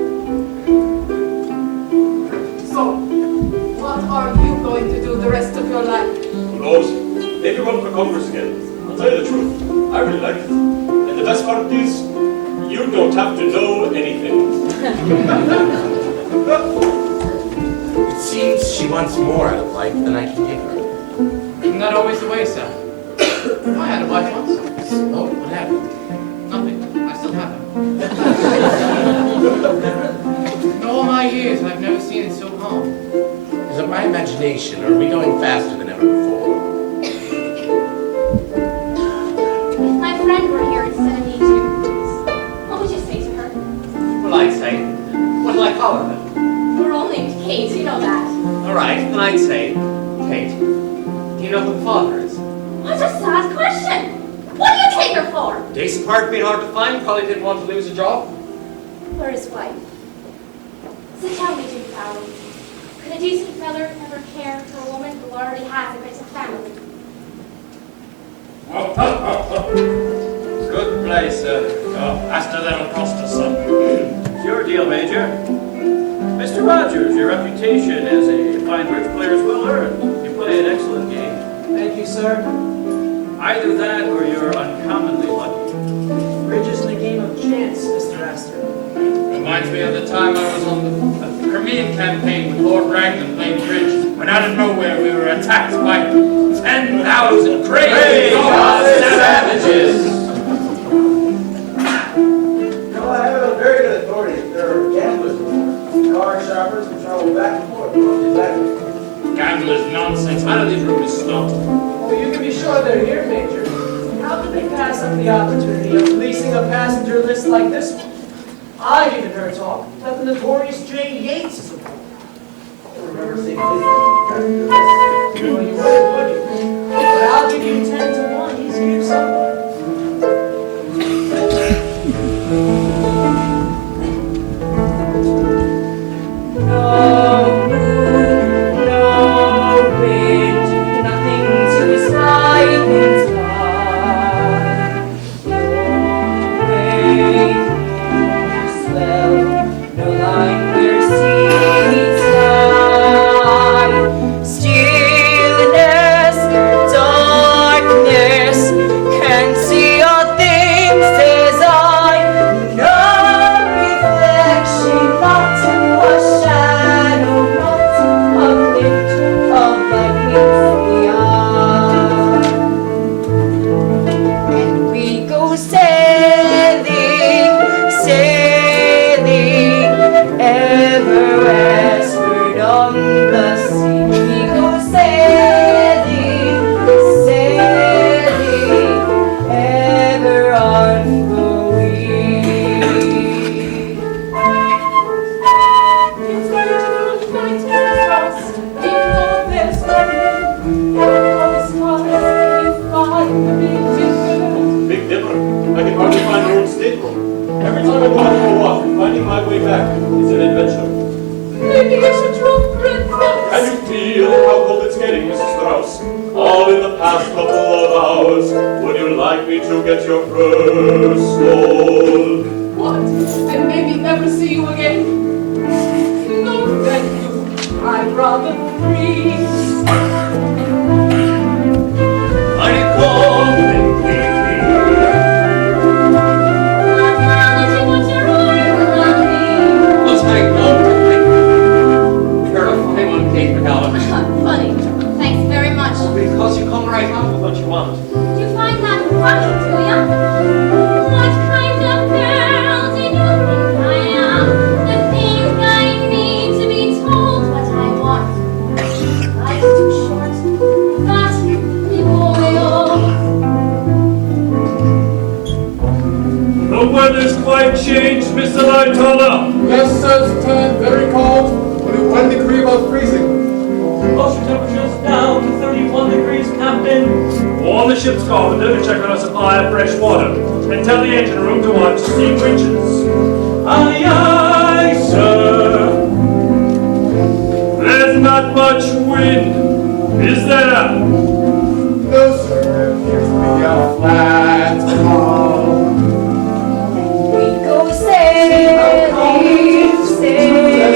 So, what are you going to do the rest of your life? Who knows? Maybe run for Congress again. I'll tell you the truth. I really like it. And the best part is, you don't have to know anything. It seems she wants more out of life than I can give her. Not always the way, sir. I had a wife once. Oh, what happened? Nothing. I still have her. In all my years, I've never seen it so calm. Is it my imagination, or are we going faster than ever before? If my friend were here instead of me too, what would you say to her? Well, I'd say, what'll I call her then? We're all named Kate, you know that. All right, then I'd say, Kate, do you know who the father is? What a sad question! What do you take her for? Days apart being hard to find, probably didn't want to lose a job. Or his wife? So tell me, Jim Fowler, could a decent feller ever care for a woman who already has a bit of family? Good place, after them across the sun. It's your deal, Major. Mr. Rogers, your reputation as a fine bridge player is well earned. You play an excellent game. Thank you, sir. Either that or you're uncommonly lucky. Bridge isn't a game of chance, Mr. Astor. Reminds me of the time I was on the Crimean campaign with Lord Raglan playing bridge, when out of nowhere we were attacked by 10,000 crazy No, savages. I have a very good authority. There are I know these rooms is not. Oh, you can be sure they're here, Major. How could they pass up the opportunity of leasing a passenger list like this one? I've even heard talk that the notorious Jay Yates is aboard. I remember seeing his name. No, you wouldn't, would you? But I'll give you 10 to 1. He's here somewhere. No moon, no wind, nothing to spy and fly. No wave, no swell, no line where seas lie. Stillness, darkness, can't see all things as I. No reflection, not a shadow, not a glint of light beyond. And we go sailing, sailing, ever westward on the sea. We go sailing, sailing, ever on the wing. Big Dipper. I can hardly find my own stateroom. Every time I go out for a walk, finding my way back is an adventure. Maybe I should drop red Can you feel how cold it's getting, Mrs. Strauss? All in the past couple of hours. Would you like me to get your first stole? What? And maybe never see you again? No, thank you. I'd rather freeze. I call and Let's make note of it. You're a fine one, Kate McCallum. Funny. Thanks very much. Because you come right out with what you want. Do you find that funny, do ya? What kind of girl do you think I am? To think I need to be told what I want. Life's too short. That's the oil. The weather's quite changed, Mr. Lightoller. Yes, sir, it's turned very cold, but it 1 degree above freezing. Ocean temperature's down to 31 degrees, Captain. Warn the ship's carpenter to check on a supply of fresh water, and tell the engine room to watch steam winches. Aye, aye, sir. There's not much wind, is there? No, sir, it appears to be a flat calm. We go sailing, sailing,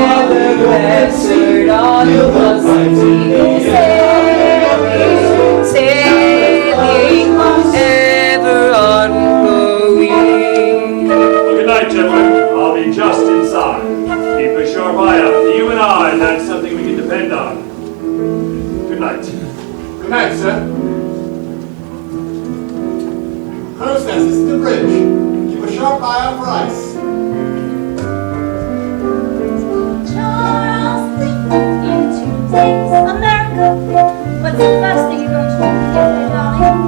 ever westward on the sea. We go sailing, sailing, ever on the wing. Well, good night, gentlemen. I'll be just inside. Keep a sharp eye out for you and I. That's something we can depend on. Good night. Good night, sir. Crow's Nest, this is the bridge. Keep a sharp eye out for ice. Charles, in 2 days, America. What's the first thing you're going to do, darling?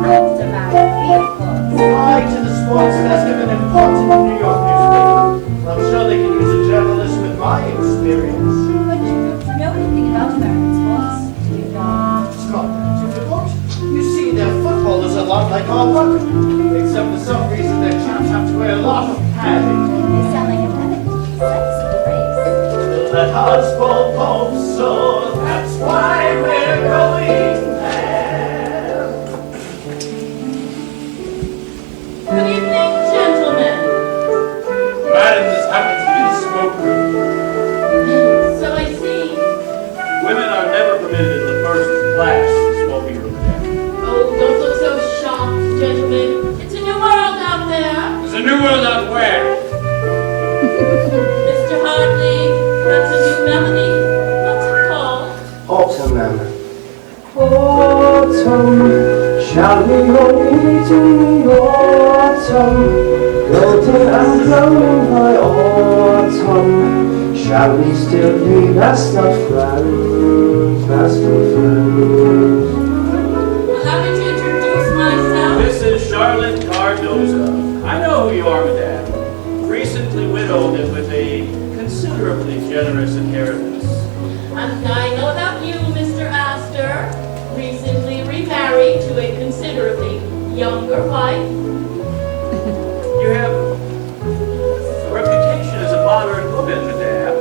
After marrying me, of course. Fly to the sports desk of an important New York newspaper. I'm sure they can use a journalist with my experience. But you don't know anything about American sports, do you, darling? It's not that difficult. You see, their football is a lot like our rugby, except for some reason their chaps have to wear a lot of padding. They sound like a perfect sexy race. Let us both hope so. That's why we're going there. Good evening, gentlemen. Madam, this happens to be the smoke room. So I see. Women are never permitted in the first class smoking room. Oh, don't look so shocked, gentlemen. It's a new world out there. There's a new world out where? Mr. Hartley, that's a new melody. What's it called? Autumn, ma'am. Autumn, shall we go into the autumn? Golden and glowing by autumn, shall we still be best of friends? Allow me to introduce myself. This is Charlotte Cardoza. I know who you are, madame. Recently widowed and with a considerably generous inheritance. And I know about you, Mr. Astor. Recently remarried to a considerably younger wife. You have a reputation as a modern woman, madame.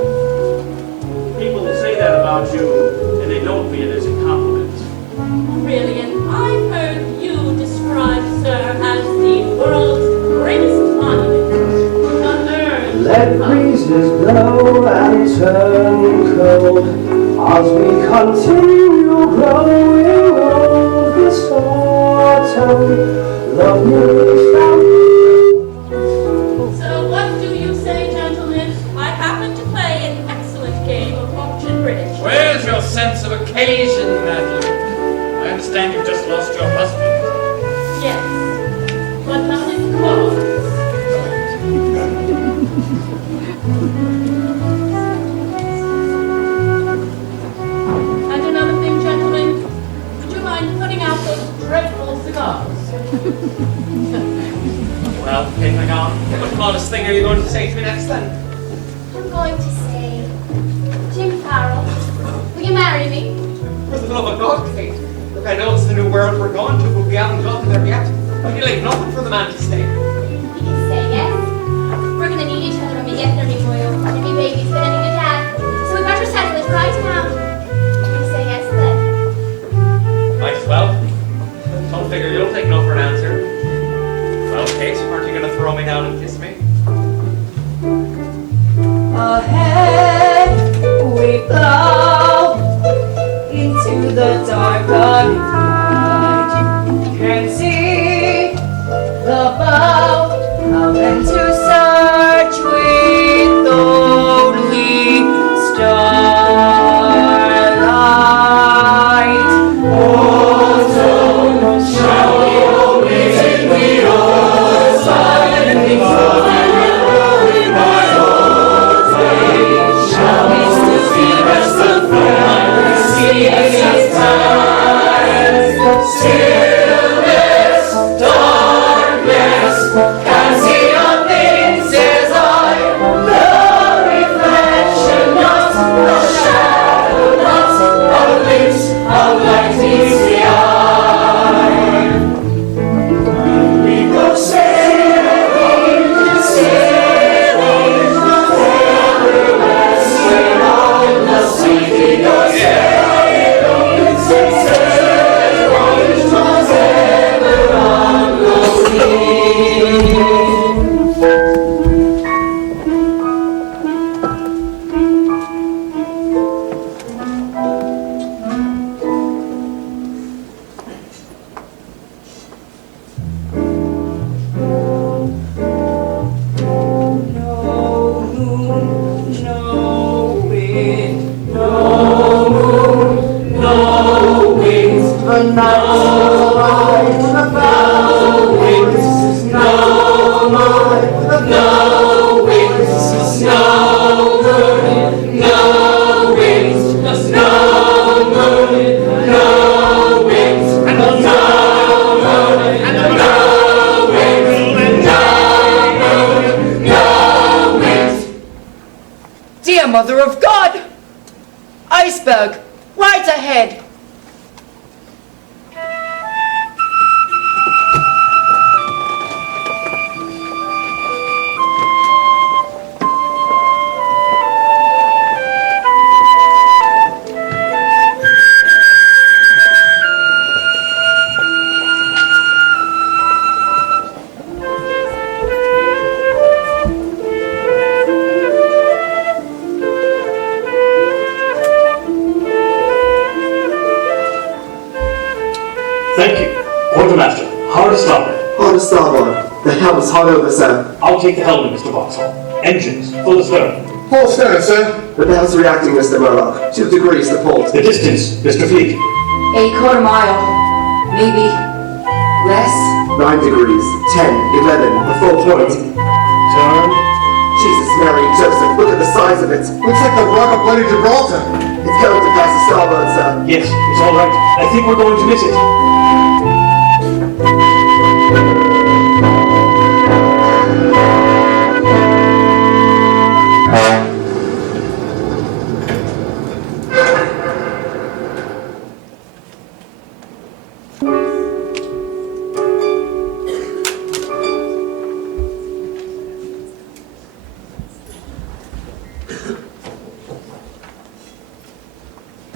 People say that about you, and they don't mean it as a compliment. Really, and I've heard you described, sir, as the world's greatest monument. Unearned. Let breezes blow and turn cold as we continue growing old this autumn. Love me found. So what do you say, gentlemen? I happen to play an excellent game of auction bridge. Where's your sense of occasion, Madeline? I understand you've just lost your husband. Yes, but not in cause. And another thing, gentlemen, would you mind putting out those dreadful cigars? Well, okay, hang on. What modest thing are you going to say to me next then? I'm going to say, Jim Farrell, will you marry me? For the love of God, Kate. Look, I know it's the new world we're going to, but we haven't got there yet. But you leave nothing for the man to stay. You can say yes. We're going to need each other when we get there, me boyo. And me baby's been ending to dad. So we better settle it right now. You say yes then. Might as well. Don't figure you'll take no for an answer. Well, Kate, aren't you going to throw me down and kiss me? Ahead we plow into the dark of night. Can see the bow, how then to search with only starlight. Autumn, shall we await the old silent things of shall we still see rest of the sea as stillness, darkness, can see on things as I, the reflection not, the shadow not, of lips of light meets the eye. We go sailing, sailing, forever resting on the sea. We go sailing, sailing, forever on the sea. No moon, no wind, no moon, no winds, the night's light about winds, no moon, no winds, no moon, no winds, no moon, no winds, and no moon, and no winds, no winds. Dear Mother of God! Iceberg, right ahead! Thank you. Quartermaster, hard to starboard. Hard to starboard. The helm is hard over, sir. I'll take the helm, Mr. Vauxhall. Engines, full astern. Full astern, sir. The bell's reacting, Mr. Murlock. 2 degrees to port. The distance, Mr. Fleet. A quarter mile, maybe less. 9 degrees. 10, 11, a full point. Turn. Jesus, Mary, Joseph, look at the size of it. Looks like the rock of bloody Gibraltar. It's going to pass the starboard, sir. Yes, it's all right. I think we're going to miss it.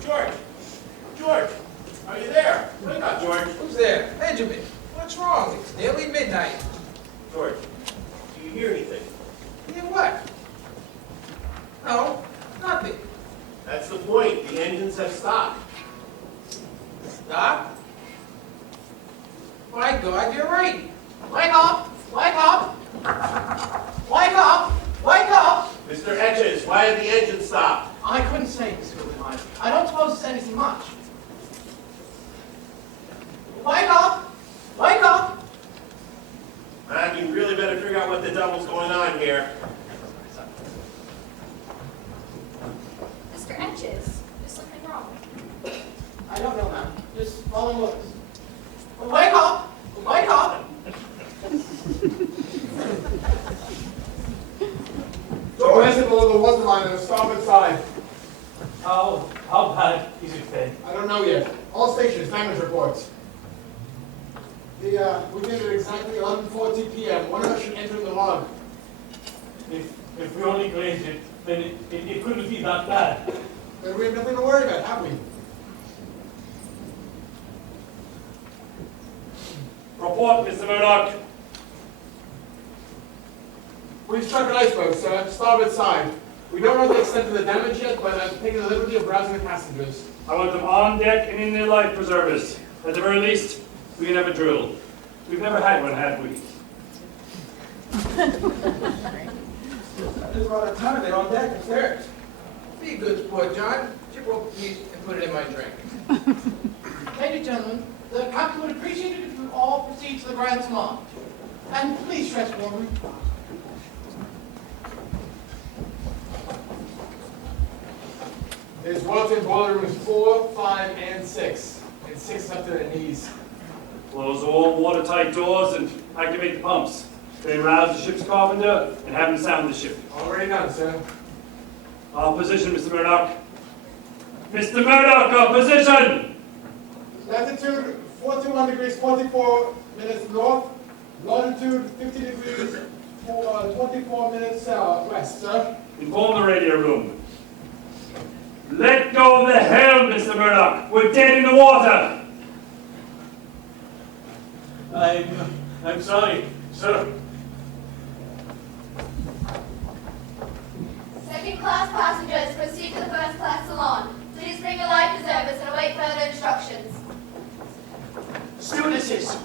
George! George! Are you there? Wake up, George. Who's there? Benjamin. What's wrong? It's nearly midnight. George, do you hear anything? Hear what? No, nothing. That's the point. The engines have stopped. Stop? My God, you're right. Wake up! Wake up! Wake up! Wake up! Mr. Etches, why have the engines stopped? I couldn't say, Mr. Guggenheim. I don't suppose it's anything much. Wake up! Wake up! Man, you really better figure out what the devil's going on here. Mr. Etches, there's something wrong. I don't know, ma'am. Just following orders. Wake up! Wake up! Door exit below the waterline on the starboard side. How bad is it then? I don't know yet. All stations, damage reports. We did it exactly 11:40 p.m. One of us should enter in the log. If we only glazed it, then it couldn't be that bad. Then we have nothing to worry about, have we? Report, Mr. Murdoch. We've struck an iceberg, sir. Starboard side. We don't know the extent of the damage yet, but I've taken the liberty of browsing the passengers. I want them on deck and in their life preservers. At the very least, we can have a drill. We've never had one, have we? I just brought a ton of it on deck and there. Be good sport, John. Chip rope a piece and put it in my drink. Ladies and gentlemen, the captain would appreciate it if you all proceed to the Grand Salon. And please dress warmly. There's water in boiler rooms 4, 5, and 6. And 6 up to their knees. Close all watertight doors and activate the pumps. Then rouse the ship's carpenter and have him sound the ship. Already done, sir. Our position, Mr. Murdoch. Mr. Murdoch, our position! Latitude 41 degrees 44 minutes north. Longitude 50 degrees 24 minutes west, sir. Inform the radio room. Let go of the helm, Mr. Murdoch. We're dead in the water. I'm sorry, sir. Second-class passengers, proceed to the first-class salon. Please bring your life preservers and await further instructions. Stewardesses,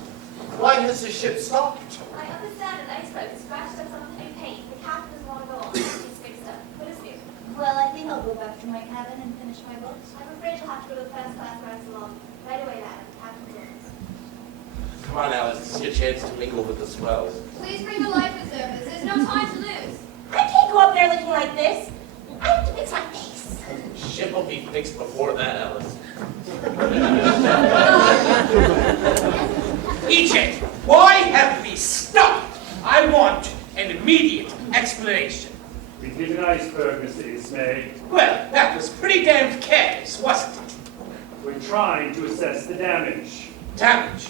why has the ship stopped? I understand an iceberg has scratched up some of the new paint. The captain doesn't want to go on. He's fixed up. What is new? Well, I think I'll go back to my cabin and finish my books. I'm afraid you'll have to go to the first-class Grand Salon. Right away, madam. Captain's orders. Come on, Alice, this is your chance to mingle with the swells. Please bring your life preservers. There's no time to lose. I can't go up there looking like this. I have to fix my face. Ship will be fixed before that, Alice. Egypt, why have we stopped? I want an immediate explanation. We hit an iceberg, Mr. Ismay. Well, that was pretty damn careless, wasn't it? We're trying to assess the damage. Damage?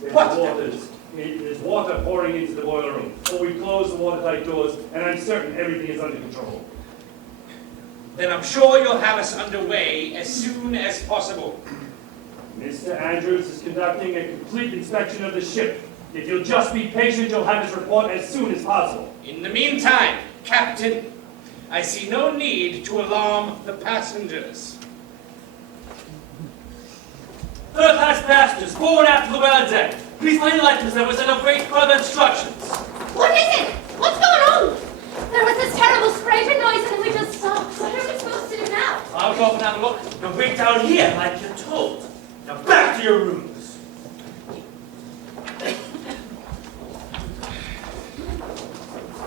There's water pouring into the boiler room. So we close the watertight doors, and I'm certain everything is under control. Then I'm sure you'll have us underway as soon as possible. Mr. Andrews is conducting a complete inspection of the ship. If you'll just be patient, you'll have his report as soon as possible. In the meantime, Captain, I see no need to alarm the passengers. Third-class passengers, forward after the well deck. Please find the life preservers and await further instructions. What is it? What's going on? There was this terrible scraping noise and then we just stopped. What are we supposed to do now? I'll go up and have a look. Now wait down here like you're told. Now back to your rooms.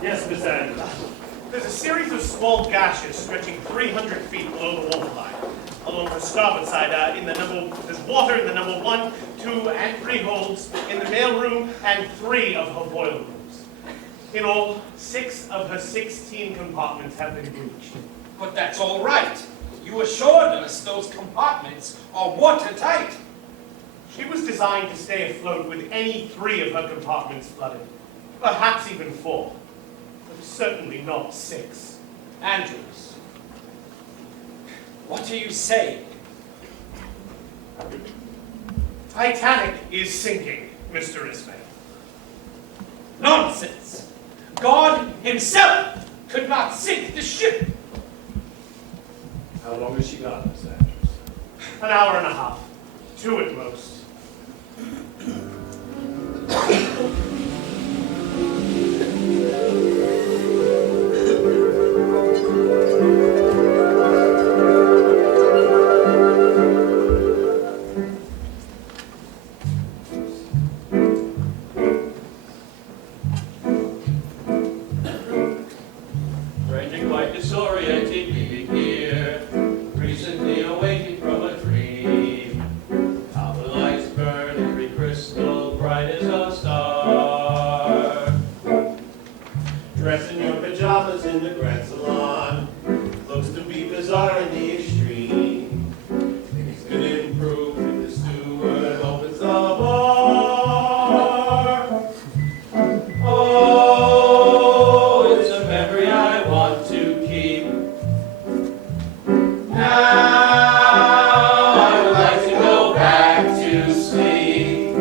Yes, Miss Andrews. There's a series of small gashes stretching 300 feet below the waterline. Along the starboard side, there's water in the number 1, 2, and 3 holds in the mail room and 3 of her boiler rooms. In all, 6 of her 16 compartments have been breached. But that's all right. You assured us those compartments are watertight. She was designed to stay afloat with any 3 of her compartments flooded. Perhaps even 4. But certainly not 6. Andrews, what are you saying? Titanic is sinking, Mr. Ismay. Nonsense! God himself could not sink the ship. How long has she gone, Miss Andrews? An hour and a half. 2 at most. Ranging quite disoriented, leaving here, recently awakened from a dream. How the lights burn, every crystal bright as a star. Dressed in your pajamas in the Grand Salon. Looks to be bizarre in the extreme. Things could improve if the steward opens the bar. Oh, it's a memory I want to keep. Now I would like to go back to sleep.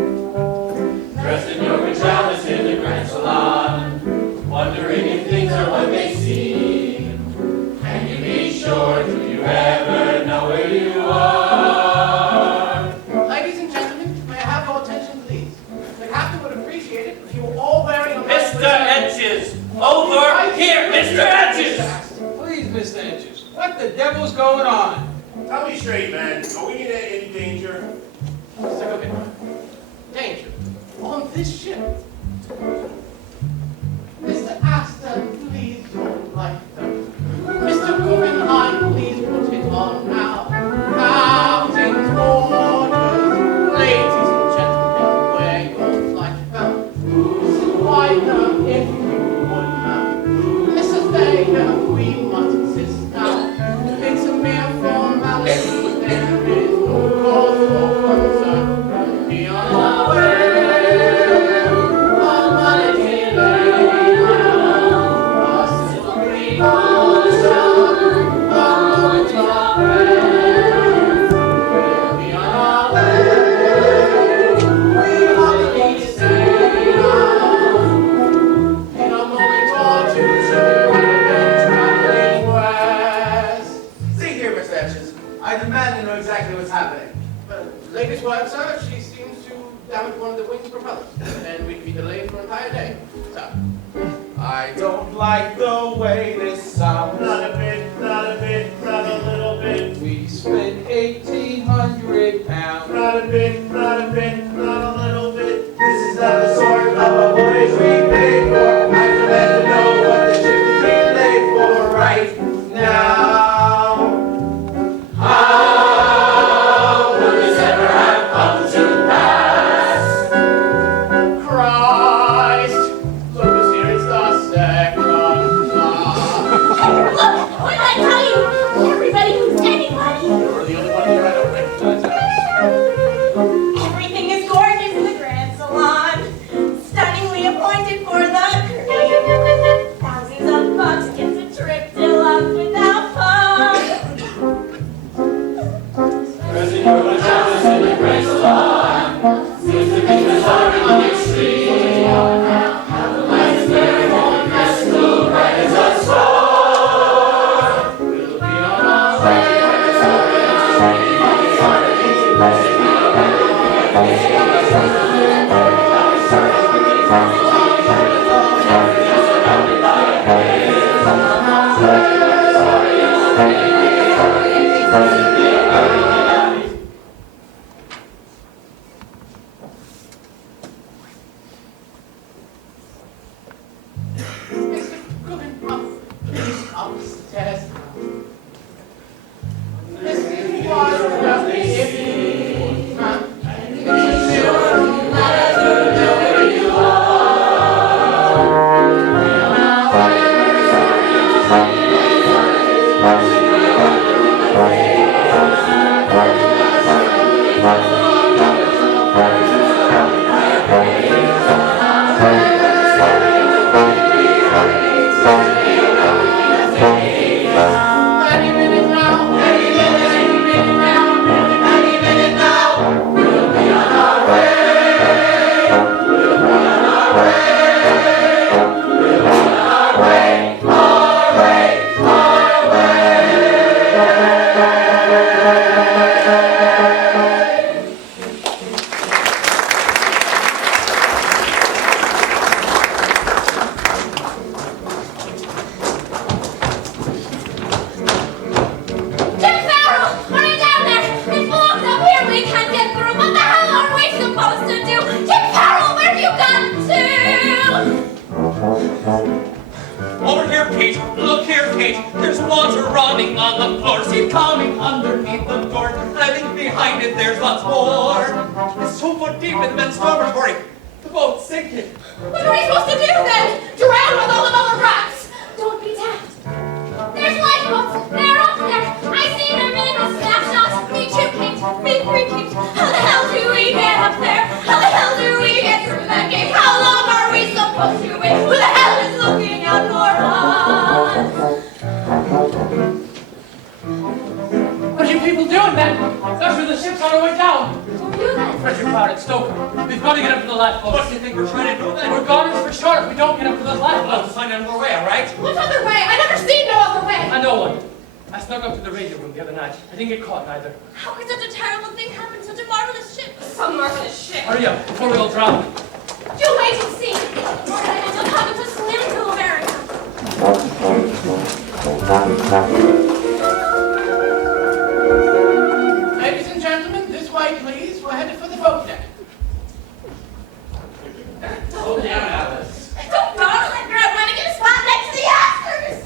Dressed in your pajamas in the Grand Salon, wondering if things are what they seem. Can you be sure? Do you ever know where you are? Ladies and gentlemen, may I have your attention, please? The captain would appreciate it if you were all wearing a Mr. Etches! Over here, Mr. Etches! Please, Miss Andrews, what the devil's going on? Tell me straight, man. Are we in any danger? Mr. Guggenheim. Danger. On this ship. Mr. Astor, please don't light them. Mr. Guggenheim, please put it on now. Captain's orders. Ladies and gentlemen, wear your flight belt. Mrs. Widener, if you would now. Mrs. Baker, we must insist now. It's a mere formality. There is no cause for concern. Be on our way. Formality lay now. A simple precaution. A moment of rest. We'll be on our way. We hardly say now. In a moment or two, she'll be traveling west. See here, Miss Etches. I demand to know exactly what's happening. Latest word, sir, she seems to damage one of the wing's propellers, and we could be delayed for an entire day. So, I don't like the way this sounds. Not a bit, not a bit, not a little bit. We spent 1,800 pounds. Not a bit, not a bit, not a little bit. This is not the sort of a voyage we paid for. I demand to know what the ship is being laid for right now. How could this ever have come to pass? Christ! Lucas, here is the second class. Look, what did I tell you? Everybody who's anybody. You're the only one here I don't recognize us. Everything is gorgeous in the Grand Salon. Stunningly appointed for the cream. Thousands of bucks gets a trip to love without fun. Dressed in your pajamas in the Grand Salon, seems to be bizarre in the extreme. How the lights burn, all crystal bright as a star. We'll be on our way. Mr. Kate. Look here, Kate. There's water running on the floor. See it coming underneath the door. I think behind it there's lots more. It's 2 foot deep in the men's dormitory. The boat's sinking. What are we supposed to do then? Drown with all the other rats? Don't be daft. There's lifeboats. They're up there. I see them in a snapshot. Me too, Kate. Me three, Kate. How the hell do we get up there? How the hell do we get through that gate? How long are we supposed to wait? Who the hell is looking out for us? What are you people doing then? That's where the ship's on our way down. Who are you then? Pressure pilot, Stoker. We've got to get up to the lifeboat. What do you think we're trying to do then? We're gone for sure if we don't get up to those We'll have lifeboats. to find another way, all right? What other way? I never seen no other way. I know one. I snuck up to the radio room the other night. I didn't get caught either. How could such a terrible thing happen to such a marvelous ship? Some marvelous ship. Hurry up before we all drown. You wait and see. Or I end up having to swim to America. Ladies and gentlemen, this way, please. We're headed for the boat deck. Slow down, Alice. Don't bother that girl trying to get a spot next to the Oscars.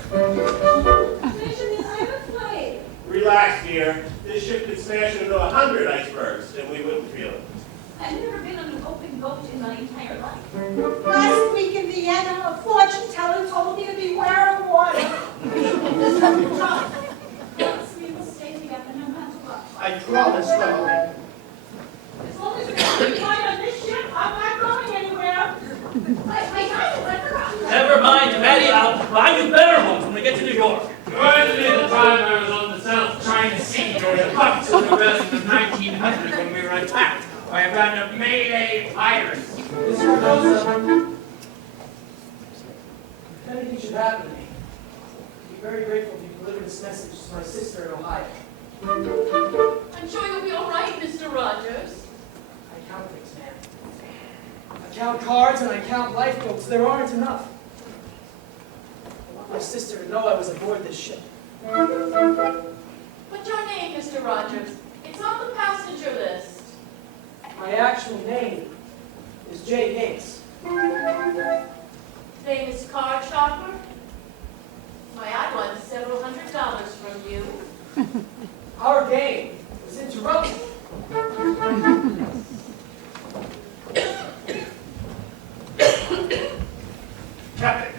Mission is iceberg. Relax, dear. This ship could smash into 100 icebergs, and we wouldn't feel it. I've never been on an open boat in my entire life. Last week in Vienna, a fortune teller told me to beware of water. Yes, we will stay together no matter what. I promise, Beverly. As long as you're going to on this ship, I'm not going anywhere. Never mind, Maddie. I'll buy you better ones when we get to New York. During the time I was on the South China Sea during the bucks of the rest of 1900 when we were attacked by a band of Malay pirates. If anything should happen to me, I'd be very grateful if you deliver this message to my sister in Ohio. I'm sure you'll be all right, Mr. Rogers. I count things, man. I count cards and I count lifeboats. There aren't enough. I want my sister to know I was aboard this ship. What's your name, Mr. Rogers? It's on the passenger list. My actual name is Jay Yates. Famous card shopper? Why, I won several $100s from you. Our game was interrupted. Captain.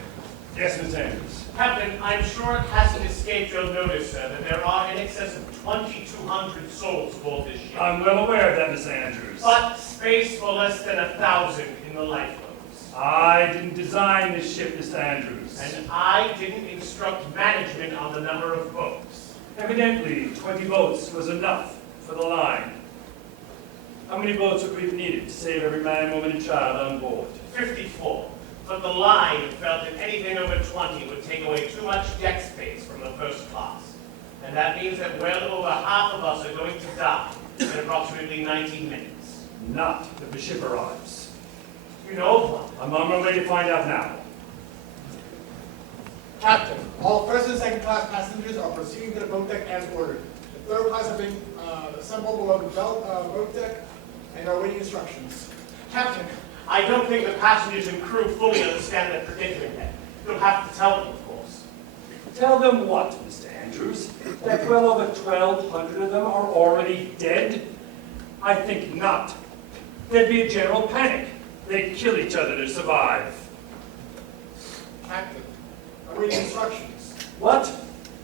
Yes, Miss Andrews. Captain, I'm sure it hasn't escaped your notice, sir, that there are in excess of 2,200 souls aboard this ship. I'm well aware of that, Miss Andrews. But space for less than 1,000 in the lifeboats. I didn't design this ship, Mr. Andrews. And I didn't instruct management on the number of boats. Evidently, 20 boats was enough for the line. How many boats would we have needed to save every man, woman, and child on board? 54. But the line felt that anything over 20 would take away too much deck space from the first class. And that means that well over half of us are going to die in approximately 19 minutes. Not if the ship arrives. You know of one. I'm on my way to find out now. Captain, all first and second class passengers are proceeding to the boat deck as ordered. The third class have been assembled below the boat deck and are waiting instructions. Captain, I don't think the passengers and crew fully understand their predicament yet. You'll have to tell them, of course. Tell them what, Mr. Andrews? That well over 1,200 of them are already dead? I think not. There'd be a general panic. They'd kill each other to survive. Captain, awaiting instructions. What?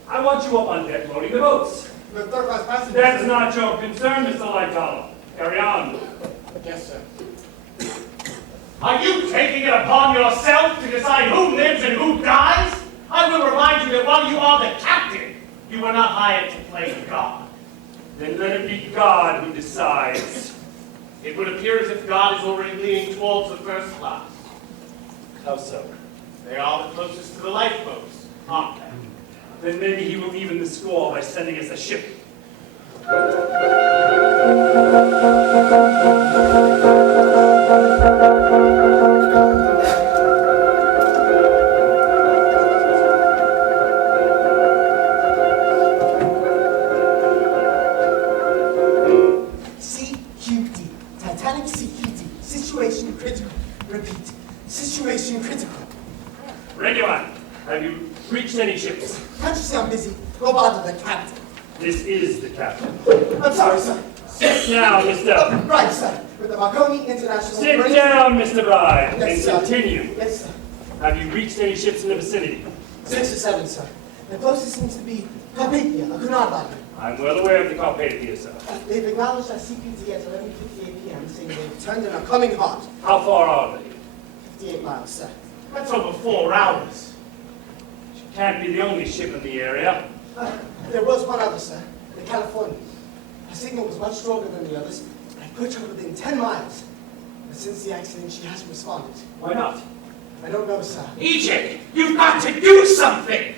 I want you up on deck loading the boats. The third class passengers... That's not your concern, Mr. Lightcollar. Carry on. Yes, sir. Are you taking it upon yourself to decide who lives and who dies? I will remind you that while you are the captain, you were not hired to play God. Then let it be God who decides. It would appear as if God is already leaning towards the first class. How so? They are the closest to the lifeboats, aren't they? Then maybe he will even the score by sending us a ship. CQD. Titanic CQD. Situation critical. Repeat. Situation critical. Radio on. Have you reached any ships? Can't you see I'm busy? Go bother the captain. This is the captain. I'm sorry, sir. Sit down, Mr. Right, sir. With the Marconi International... Sit down, Mr. Bride, Yes, and sir. continue. Yes, sir. Have you reached any ships in the vicinity? 6 or 7, sir. The closest seems to be Carpathia, a Cunard liner. I'm well aware of the Carpathia, sir. They've acknowledged our CPT at 11:58 p.m., saying they've turned and are coming hot. How far are they? 58 miles, sir. That's over 4 hours. She can't be the only ship in the area. There was one other, sir. The California. Her signal was much stronger than the others. I put her within 10 miles. But since the accident, she hasn't responded. Why not? I don't know, sir. EJ, you've got to do something!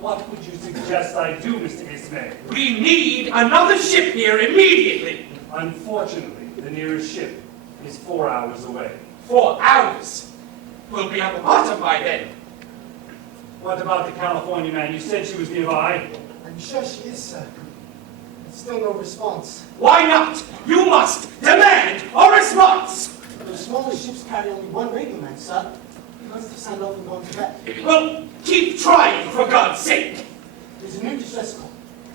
What would you suggest I do, Mr. Ismay? We need another ship here immediately! Unfortunately, the nearest ship is 4 hours away. 4 hours? We'll be at the bottom by then. What about the California man? You said she was nearby. I'm sure she is, sir. But still no response. Why not? You must demand a response! Those smaller ships carry only one radio man, sir. He must have signed off and gone to bed. Well, keep trying, for God's sake! There's a new distress call.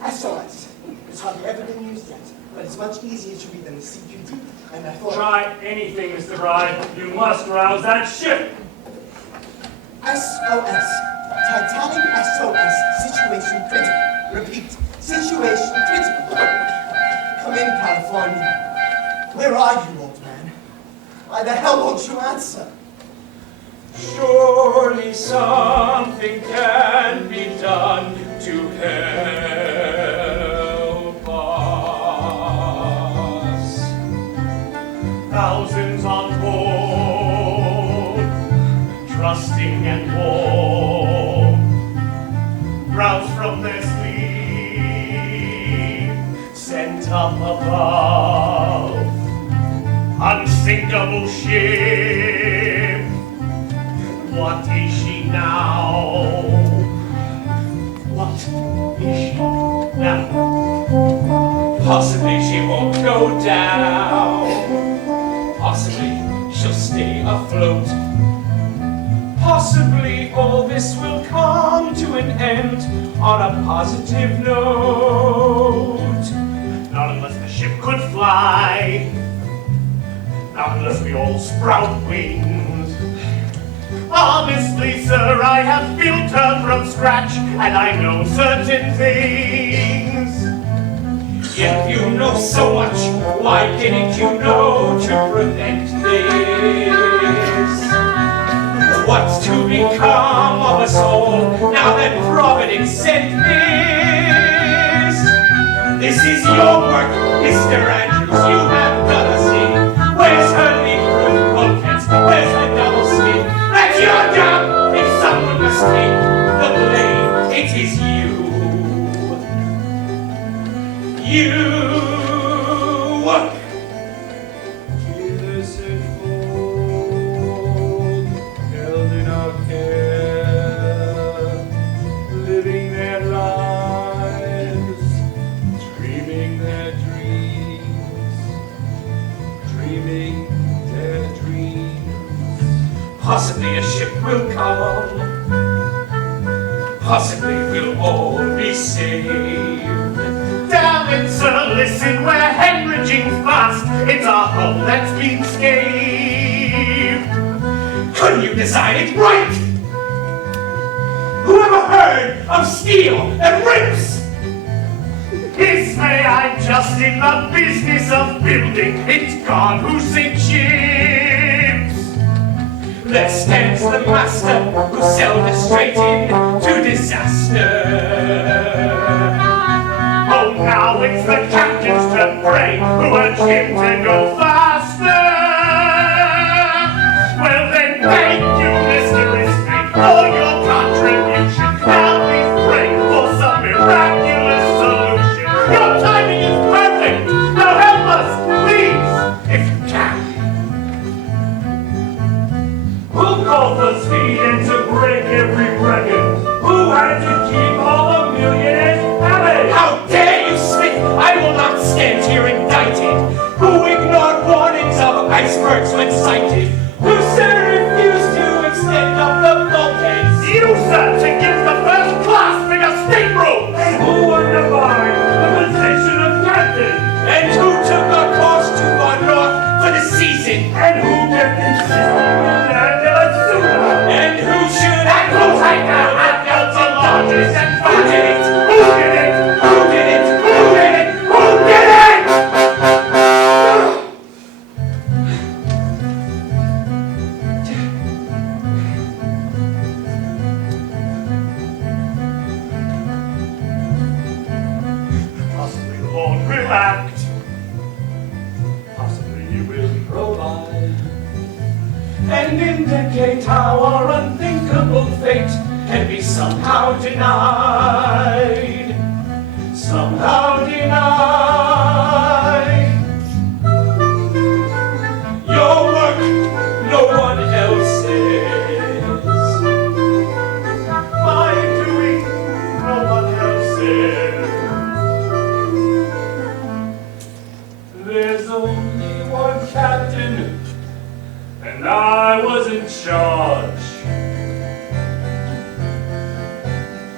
SOS. It's hardly ever been used yet, but it's much easier to read than the CQD. And I thought... Try anything, Mr. Bride. You must rouse that ship. SOS. Titanic SOS. Situation critical. Repeat. Situation critical. Come in, California. Where are you, old man? Why the hell won't you answer? Surely something can be done to help us. Thousands on board, trusting and warm, roused from their sleep, sent up above, unsinkable ship. What is she now? What is she now? Possibly she won't go down. Possibly she'll stay afloat. Possibly all this will come to an end on a positive note. Not unless the ship could fly. Not unless we all sprout wings. Honestly, sir, I have built her from scratch, and I know certain things. If you know so much, why didn't you know to prevent this? What's to become of us all now that Providence sent this? This is your work, Mr. Andrews, you have done us in. Where's her leak-proof bulkheads? Where's her double speed? That's your job! If someone must take the blame, it is you. You! Innocent folk, held in our care, living their lives, dreaming their dreams, dreaming their dreams. Possibly a ship will come. Possibly we'll all be saved. Damn it, sir, listen, we're hemorrhaging fast. It's our hull that's been scathed. Couldn't you design it right? Whoever heard of steel that rips? Ismay, I'm just in the business of building. It's God who sent ships. There stands the master who sailed us straight into disaster. Oh, now it's the captain's turn, pray, who urged him to go faster. Well then, thank you, Mr. Ismay, for your contribution. Now please pray for some miraculous solution. Your timing is perfect. Now help us, please, if you can. Who'll call for speed and to break every record? Who had to keep all the millionaires happy? How dare you, Smith! I will not stand here indicted. Who ignored warnings of icebergs when sighted? Who, sir, refused to extend up the bulkheads? You, sir, state how our unthinkable fate can be somehow denied. Somehow denied. Your work, no one else's. My doing, no one else's. There's only one captain, and I was in charge.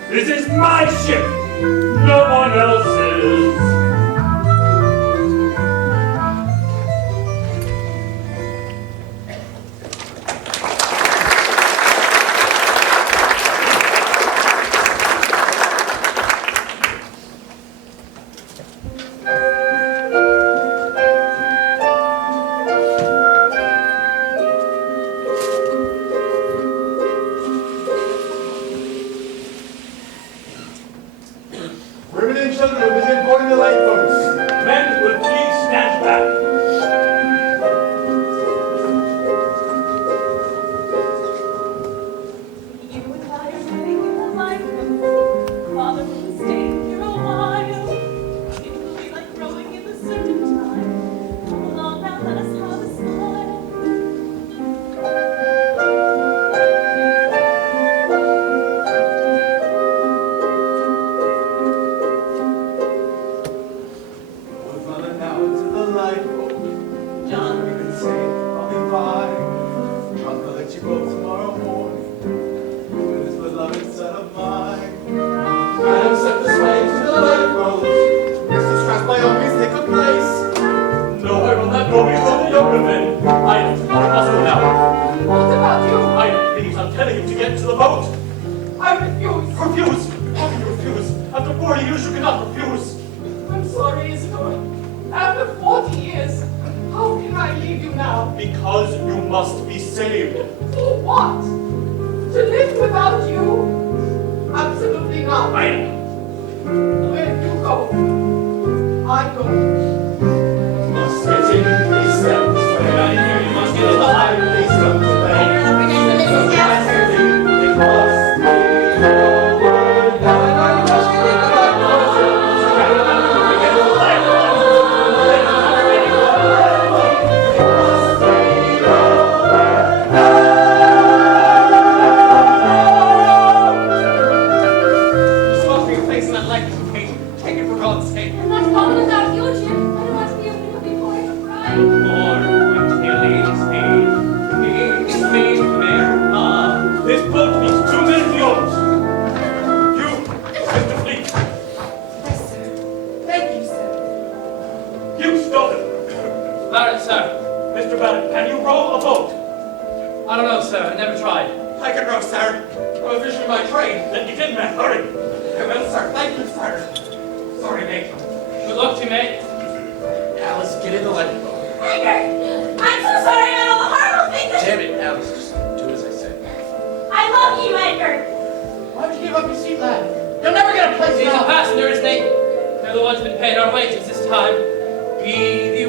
This is my ship, no one else's. Women and children will begin boarding the lifeboats. Men will please stand back. You and I are living in the lifeboat. Father will stay here a while. It will be like growing in the serpentine. Come along now, let us have a smile. With mother now into the lifeboat. John, we've been safe, I'll be fine. I'll let you go tomorrow morning. With this beloved son of mine. Madam, set the slaves to the lifeboat. Mr. Strass, by all means, take a place. No, I will not go before the younger men. Ida, possible now. What about you? Ida, please, I'm telling you to get to the boat. I refuse. Refuse? How can you refuse? After 40 years, you cannot refuse. I'm sorry, Isidore. After 40 years, how can I leave you now? Because you must be saved. For what? To live without you? Absolutely not. Ida. Where you go, I go. Must get in, please, Sam. When you're not in here, you must get alive. Please come to bed. You're supposed to be replacing that lifeboat, Kate. Take it for God's sake. I'm not going without you, Jim. I don't want to be opened up before I cry. This boat needs 2 men of yours. You, Mr. Fleet. Yes, sir. Thank you, sir. You stole it. Barrett, sir. Mr. Barrett, can you row a boat? I don't know, sir. I never tried. I can row, sir. I'm officially my trade. Then get in, man. Hurry. I will, sir. Thank you, sir. Sorry, mate. Good luck to you, mate. Alice, get in the lifeboat. Edgar, I'm so sorry about all the horrible things that Damn it, Alice. Just do as I say. I love you, Edgar. Why'd you give up your seat, lad? You'll never get a place These are now. passengers, Nate. They're the ones been paying our wages this time. Be the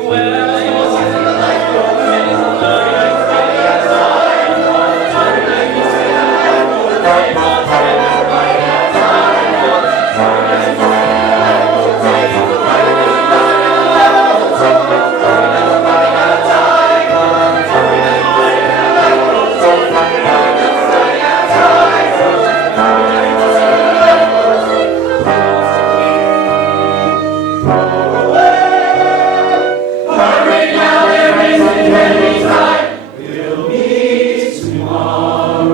We'll meet tomorrow.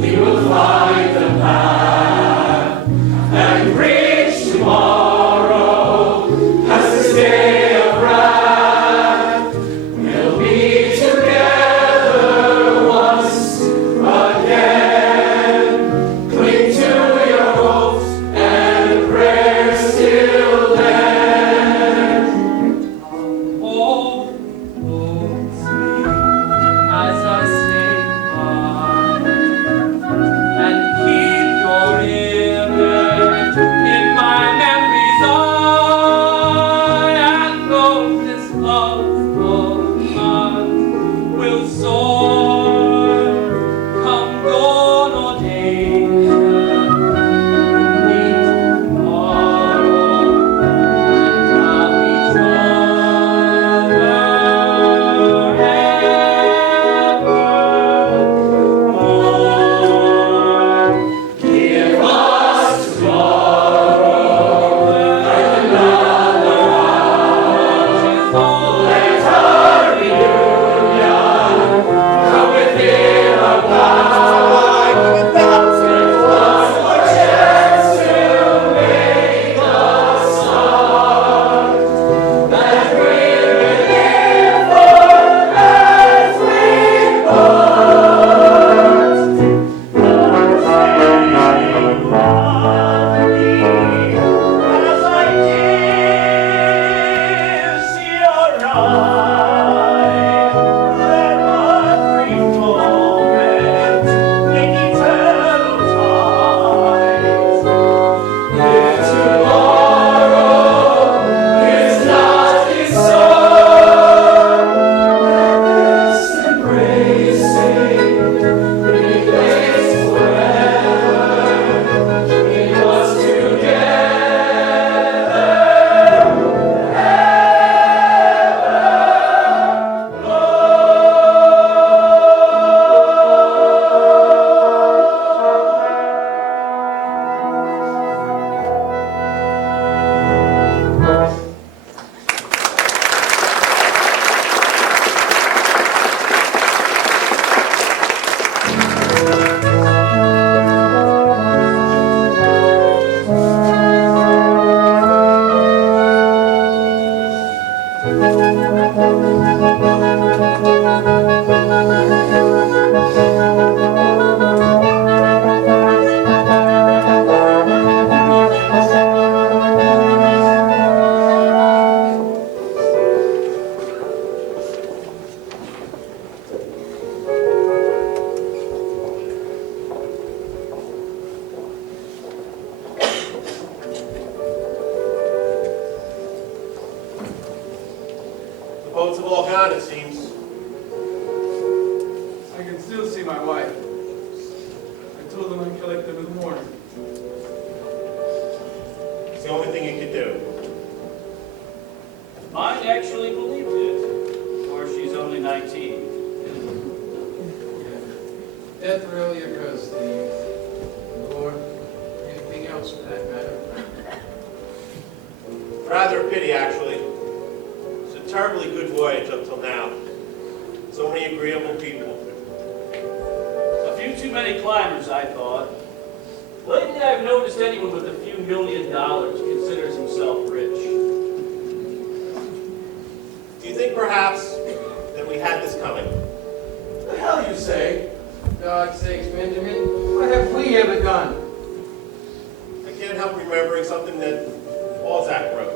We will boats have all gone, it seems. I can still see my wife. I told them I'd collect them in the morning. It's the only thing you could do. Mine actually believed it, for she's only 19. Death rarely occurs to the youth, or anything else for that matter. Rather a pity, actually. It's a terribly good voyage up till now. So many agreeable people. A few too many climbers, I thought. Lately, I've noticed anyone with a few $1 million considers himself rich. Do you think perhaps that we had this coming? The hell you say? God's sakes, Benjamin, what have we ever done? I can't help remembering something that Balzac wrote.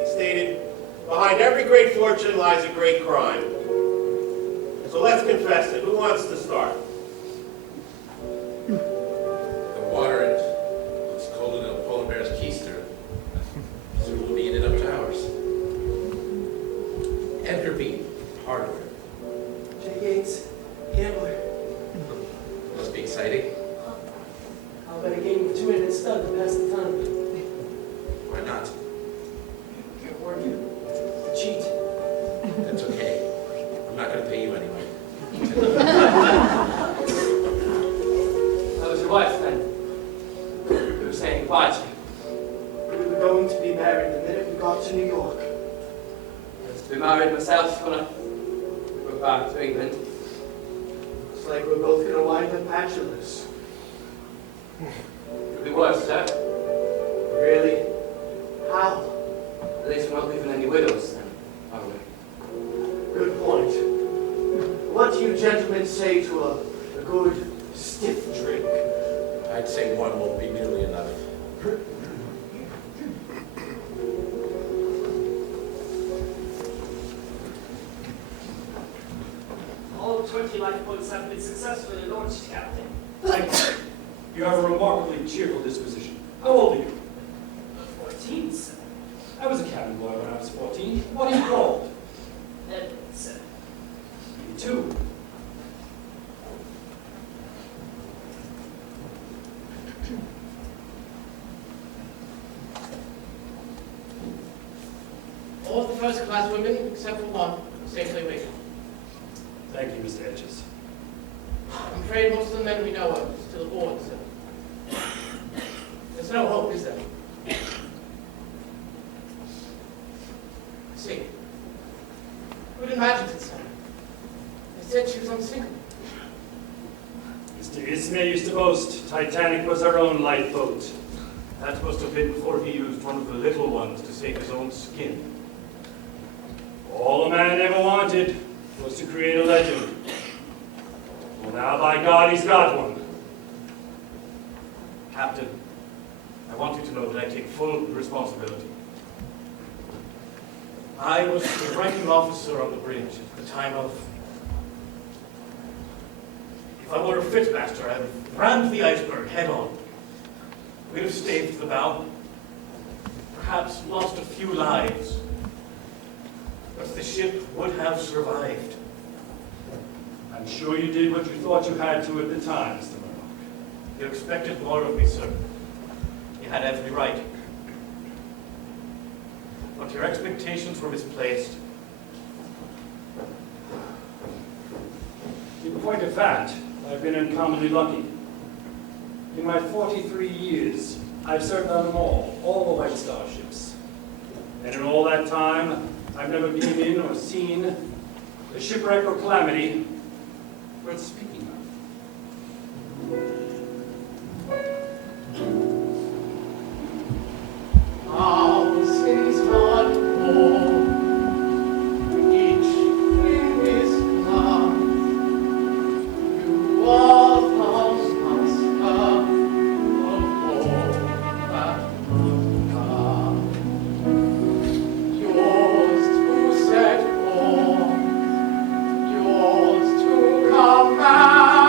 He stated, "Behind every great fortune lies a great crime." So let's confess it. Who wants to start? The water it's colder than a polar bear's keister. So we'll be in it up to hours. Edgar Bean, hardware. Jay Yates, gambler. Must be exciting. I'll bet a game of two-handed stud to pass the time. Why not? Can't warn you. Cheat. That's okay. I'm not going to pay you anyway. That was your wife then? You were saying quietly. We were going to be married the minute we got to New York. I was to be married myself when I went back to England. Looks like we're both going to wind up bachelors. Could be worse, sir. Really? How? At least we're not leaving any widows then, are we? Good point. What do you gentlemen say to a good stiff drink? I'd say one won't be nearly enough. All 20 lifeboats have been successfully launched, Captain. Thank you. You have a remarkably cheerful disposition. How old are you? 14, sir. I was a cabin boy when I was 14. What are you called? Edward, sir. Me too. All the first-class women, except for one, safely waiting. Thank you, Mr. Hedges. I'm afraid most of the men we know are still aboard, so there's no hope, is there? I see. Who'd imagined it, sir? They said she was unsinkable. Mr. Ismay used to boast Titanic was our own lifeboat. That must have been before he used one of the little ones to save his own skin. All a man ever wanted was to create a legend. Well, now, by God, he's got one. Captain, I want you to know that I take full responsibility. I was the ranking officer on the bridge at the time of... If I were a Fitzmaster, I'd have rammed the iceberg head on. We'd have staved the bow, perhaps lost a few lives, but the ship would have survived. I'm sure you did what you thought you had to at the time, Mr. Murdoch. You expected more of me, sir. You had every right. But your expectations were misplaced. In point of fact, I've been uncommonly lucky. In my 43 years, I've served on them all the White Star ships. And in all that time, I've never been in or seen a shipwreck or calamity worth speaking of. Our city's gone home, each in his class. You all house master of all that good are. Yours to set forth, yours to command.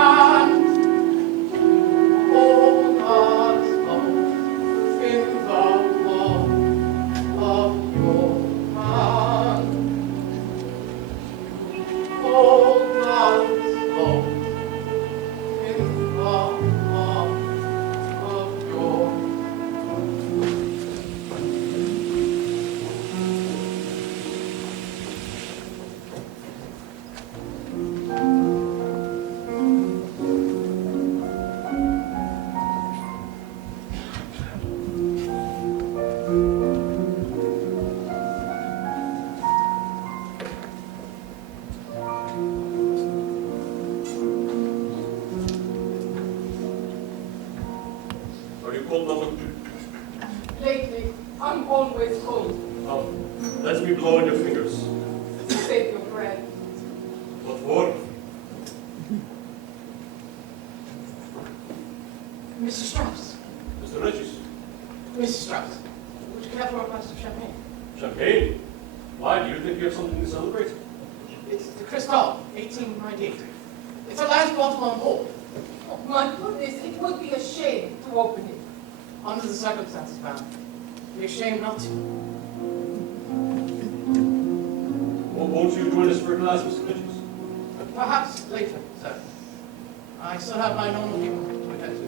you cold, mother? Lately, I'm always cold. Oh, let me blow on your fingers. Save your breath. What for? Mr. Strauss. Mr. Regis. Mrs. Strauss, would you care for a glass of champagne? Champagne? Why? Do you think you have something to celebrate? It's the Cristal, 1898. It's the last bottle on board. Oh, my goodness, it would be a shame to open it. Under the circumstances, ma'am. Be ashamed not to. Well, won't you join us for a glass, Mr. Regis? Perhaps later, sir. I still have my normal people to attend to.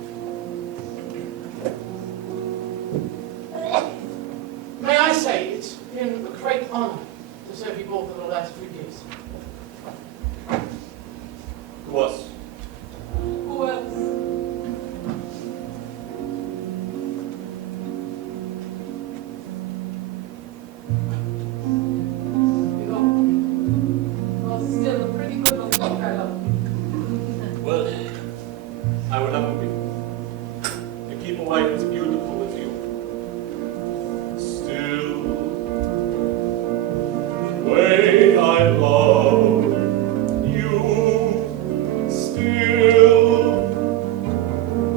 May I say, it's been a great honor to serve you both for the last 3 years. Who else? Who else? You know, you're still a pretty good looking fellow. Well, I would have to be. To keep a wife as beautiful as you. Still, the way I love you still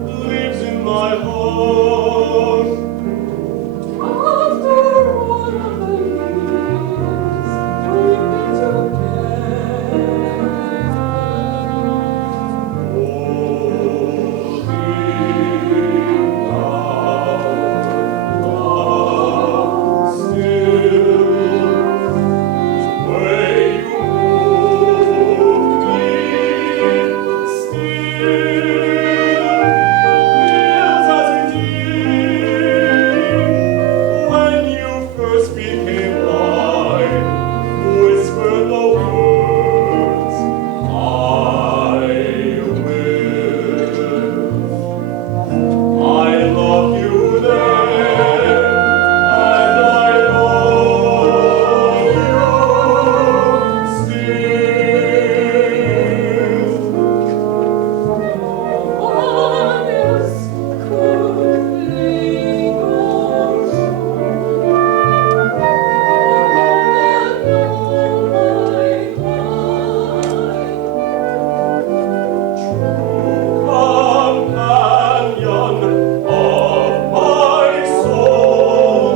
lives in my heart. After all of the years we've been together, When you first became mine, whisper the words, I will. I love you then, and I love you still. what else could they go Companion of my soul,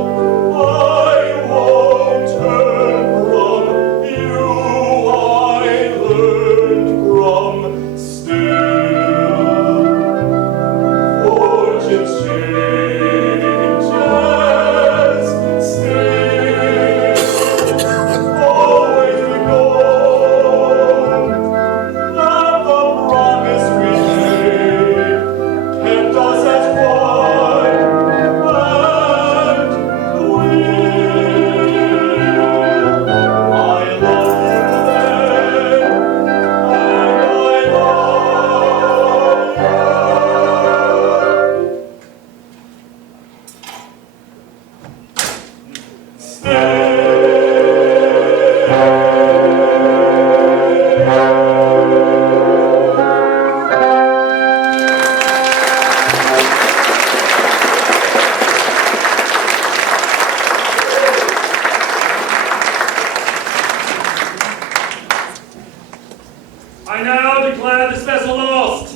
I won't turn from you. I learned from still. Fortune's changes still. Always the goal. Not the promise we made kept us as one and will. I love you then, and I I now declare this vessel lost.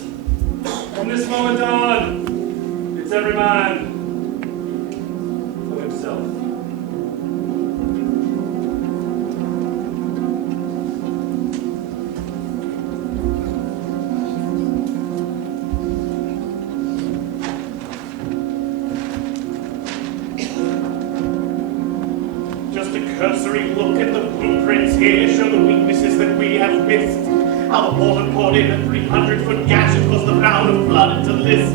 From this moment on, it's every man for himself. Just a cursory look at the blueprints here show the weaknesses that we have missed. How the water poured in a 300-foot gash and caused the mound of flood to list.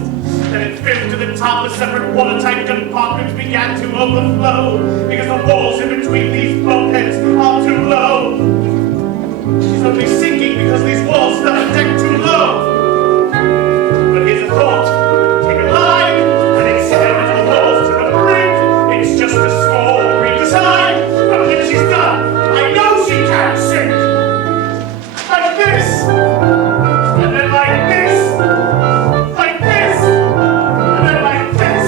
Then it filled to the top, the separate watertight compartments began to overflow because the walls in between these bulkheads are too low. She's only sinking because these walls fell a deck too low. But here's a thought. Take a line and extend the walls to the bridge. It's just a small redesign. But when she's done, I know she can't sink. Like this. And then like this. Like this. And then like this.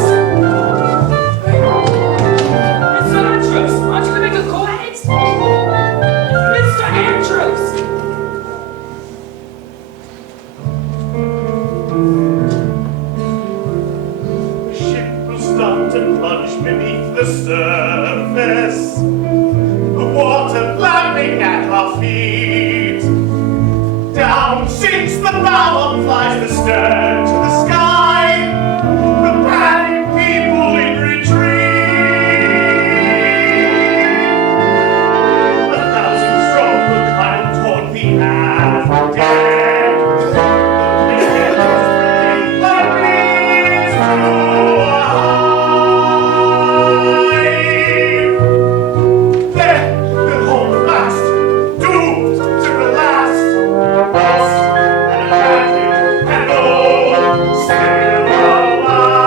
the surface, the water lapping at our feet. Down sinks the bow, flies the stern to the sky, the panicked people in retreat. A thousand strong will climb toward the after deck. Like bees to hive. They'll hold fast, doomed to the last. And attracted and all still alive.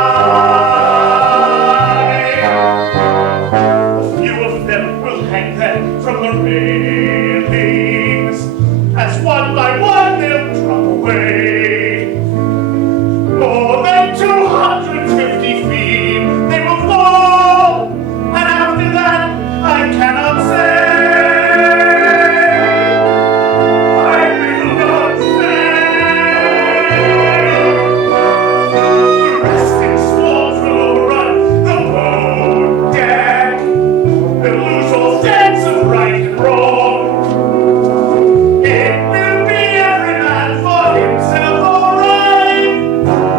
A few of them will hang there from the railings, as one by one they'll drop away. More than 250 feet they will fall, and after that I cannot say. I will not say. The resting swarms will overrun the boat deck. They'll lose all sense of right and wrong. It will be every man for himself, all right.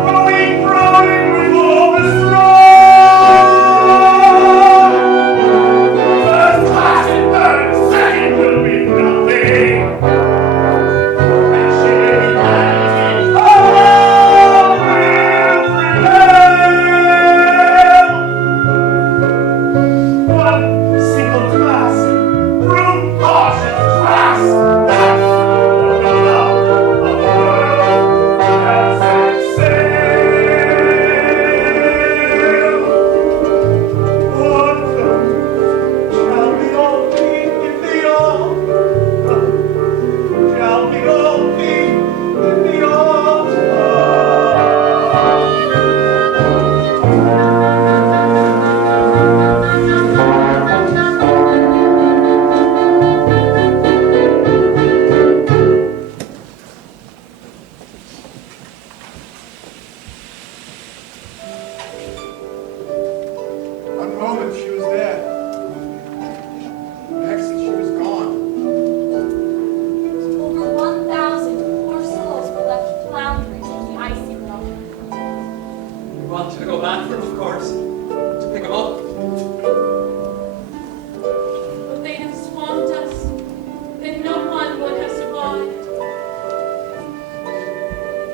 Going growing with all the strong. First class and third, second will be nothing. And sheer humanity alone will prevail. One single class, brute, harsh, and class. That's what we love of the world that sets sail. What shall we all be in the autumn? Shall we all be in the autumn? One moment she was there. Next she was gone. Over 1,000 poor souls were left floundering in the icy water. We wanted to go back for them, of course, to pick them up. But they'd have swamped us, then no one would have survived.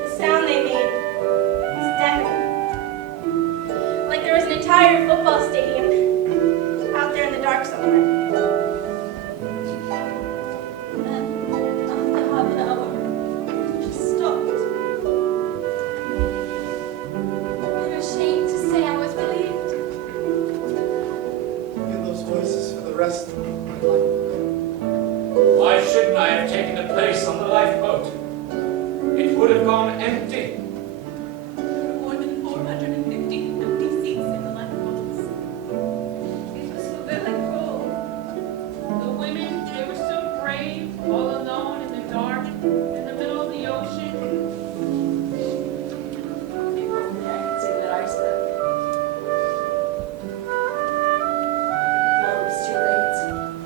The sound they made was deafening. Like there was an entire football stadium out there in the dark somewhere. Then, after half an hour, it just stopped. I'm ashamed to say I was relieved. Hear those voices for the rest of my life. Why shouldn't I have taken a place on the lifeboat? It would have gone empty. There were more than 450 empty seats in the lifeboats. It was so very cold. The women, they were so brave, all alone in the dark, in the middle of the ocean. They broke necks in that iceberg. Before it was too late.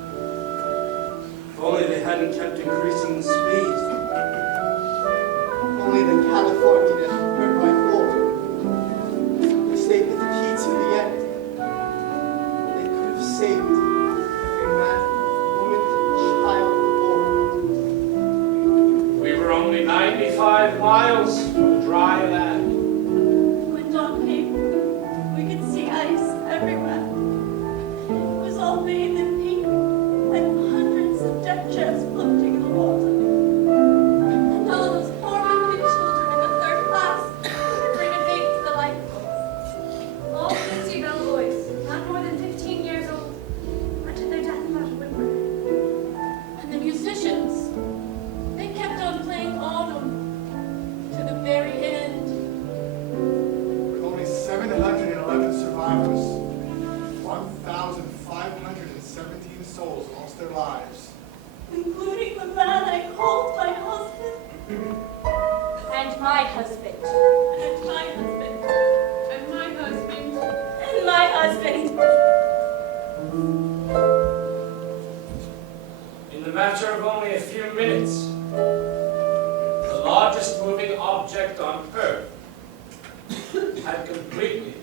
had completely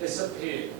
disappeared.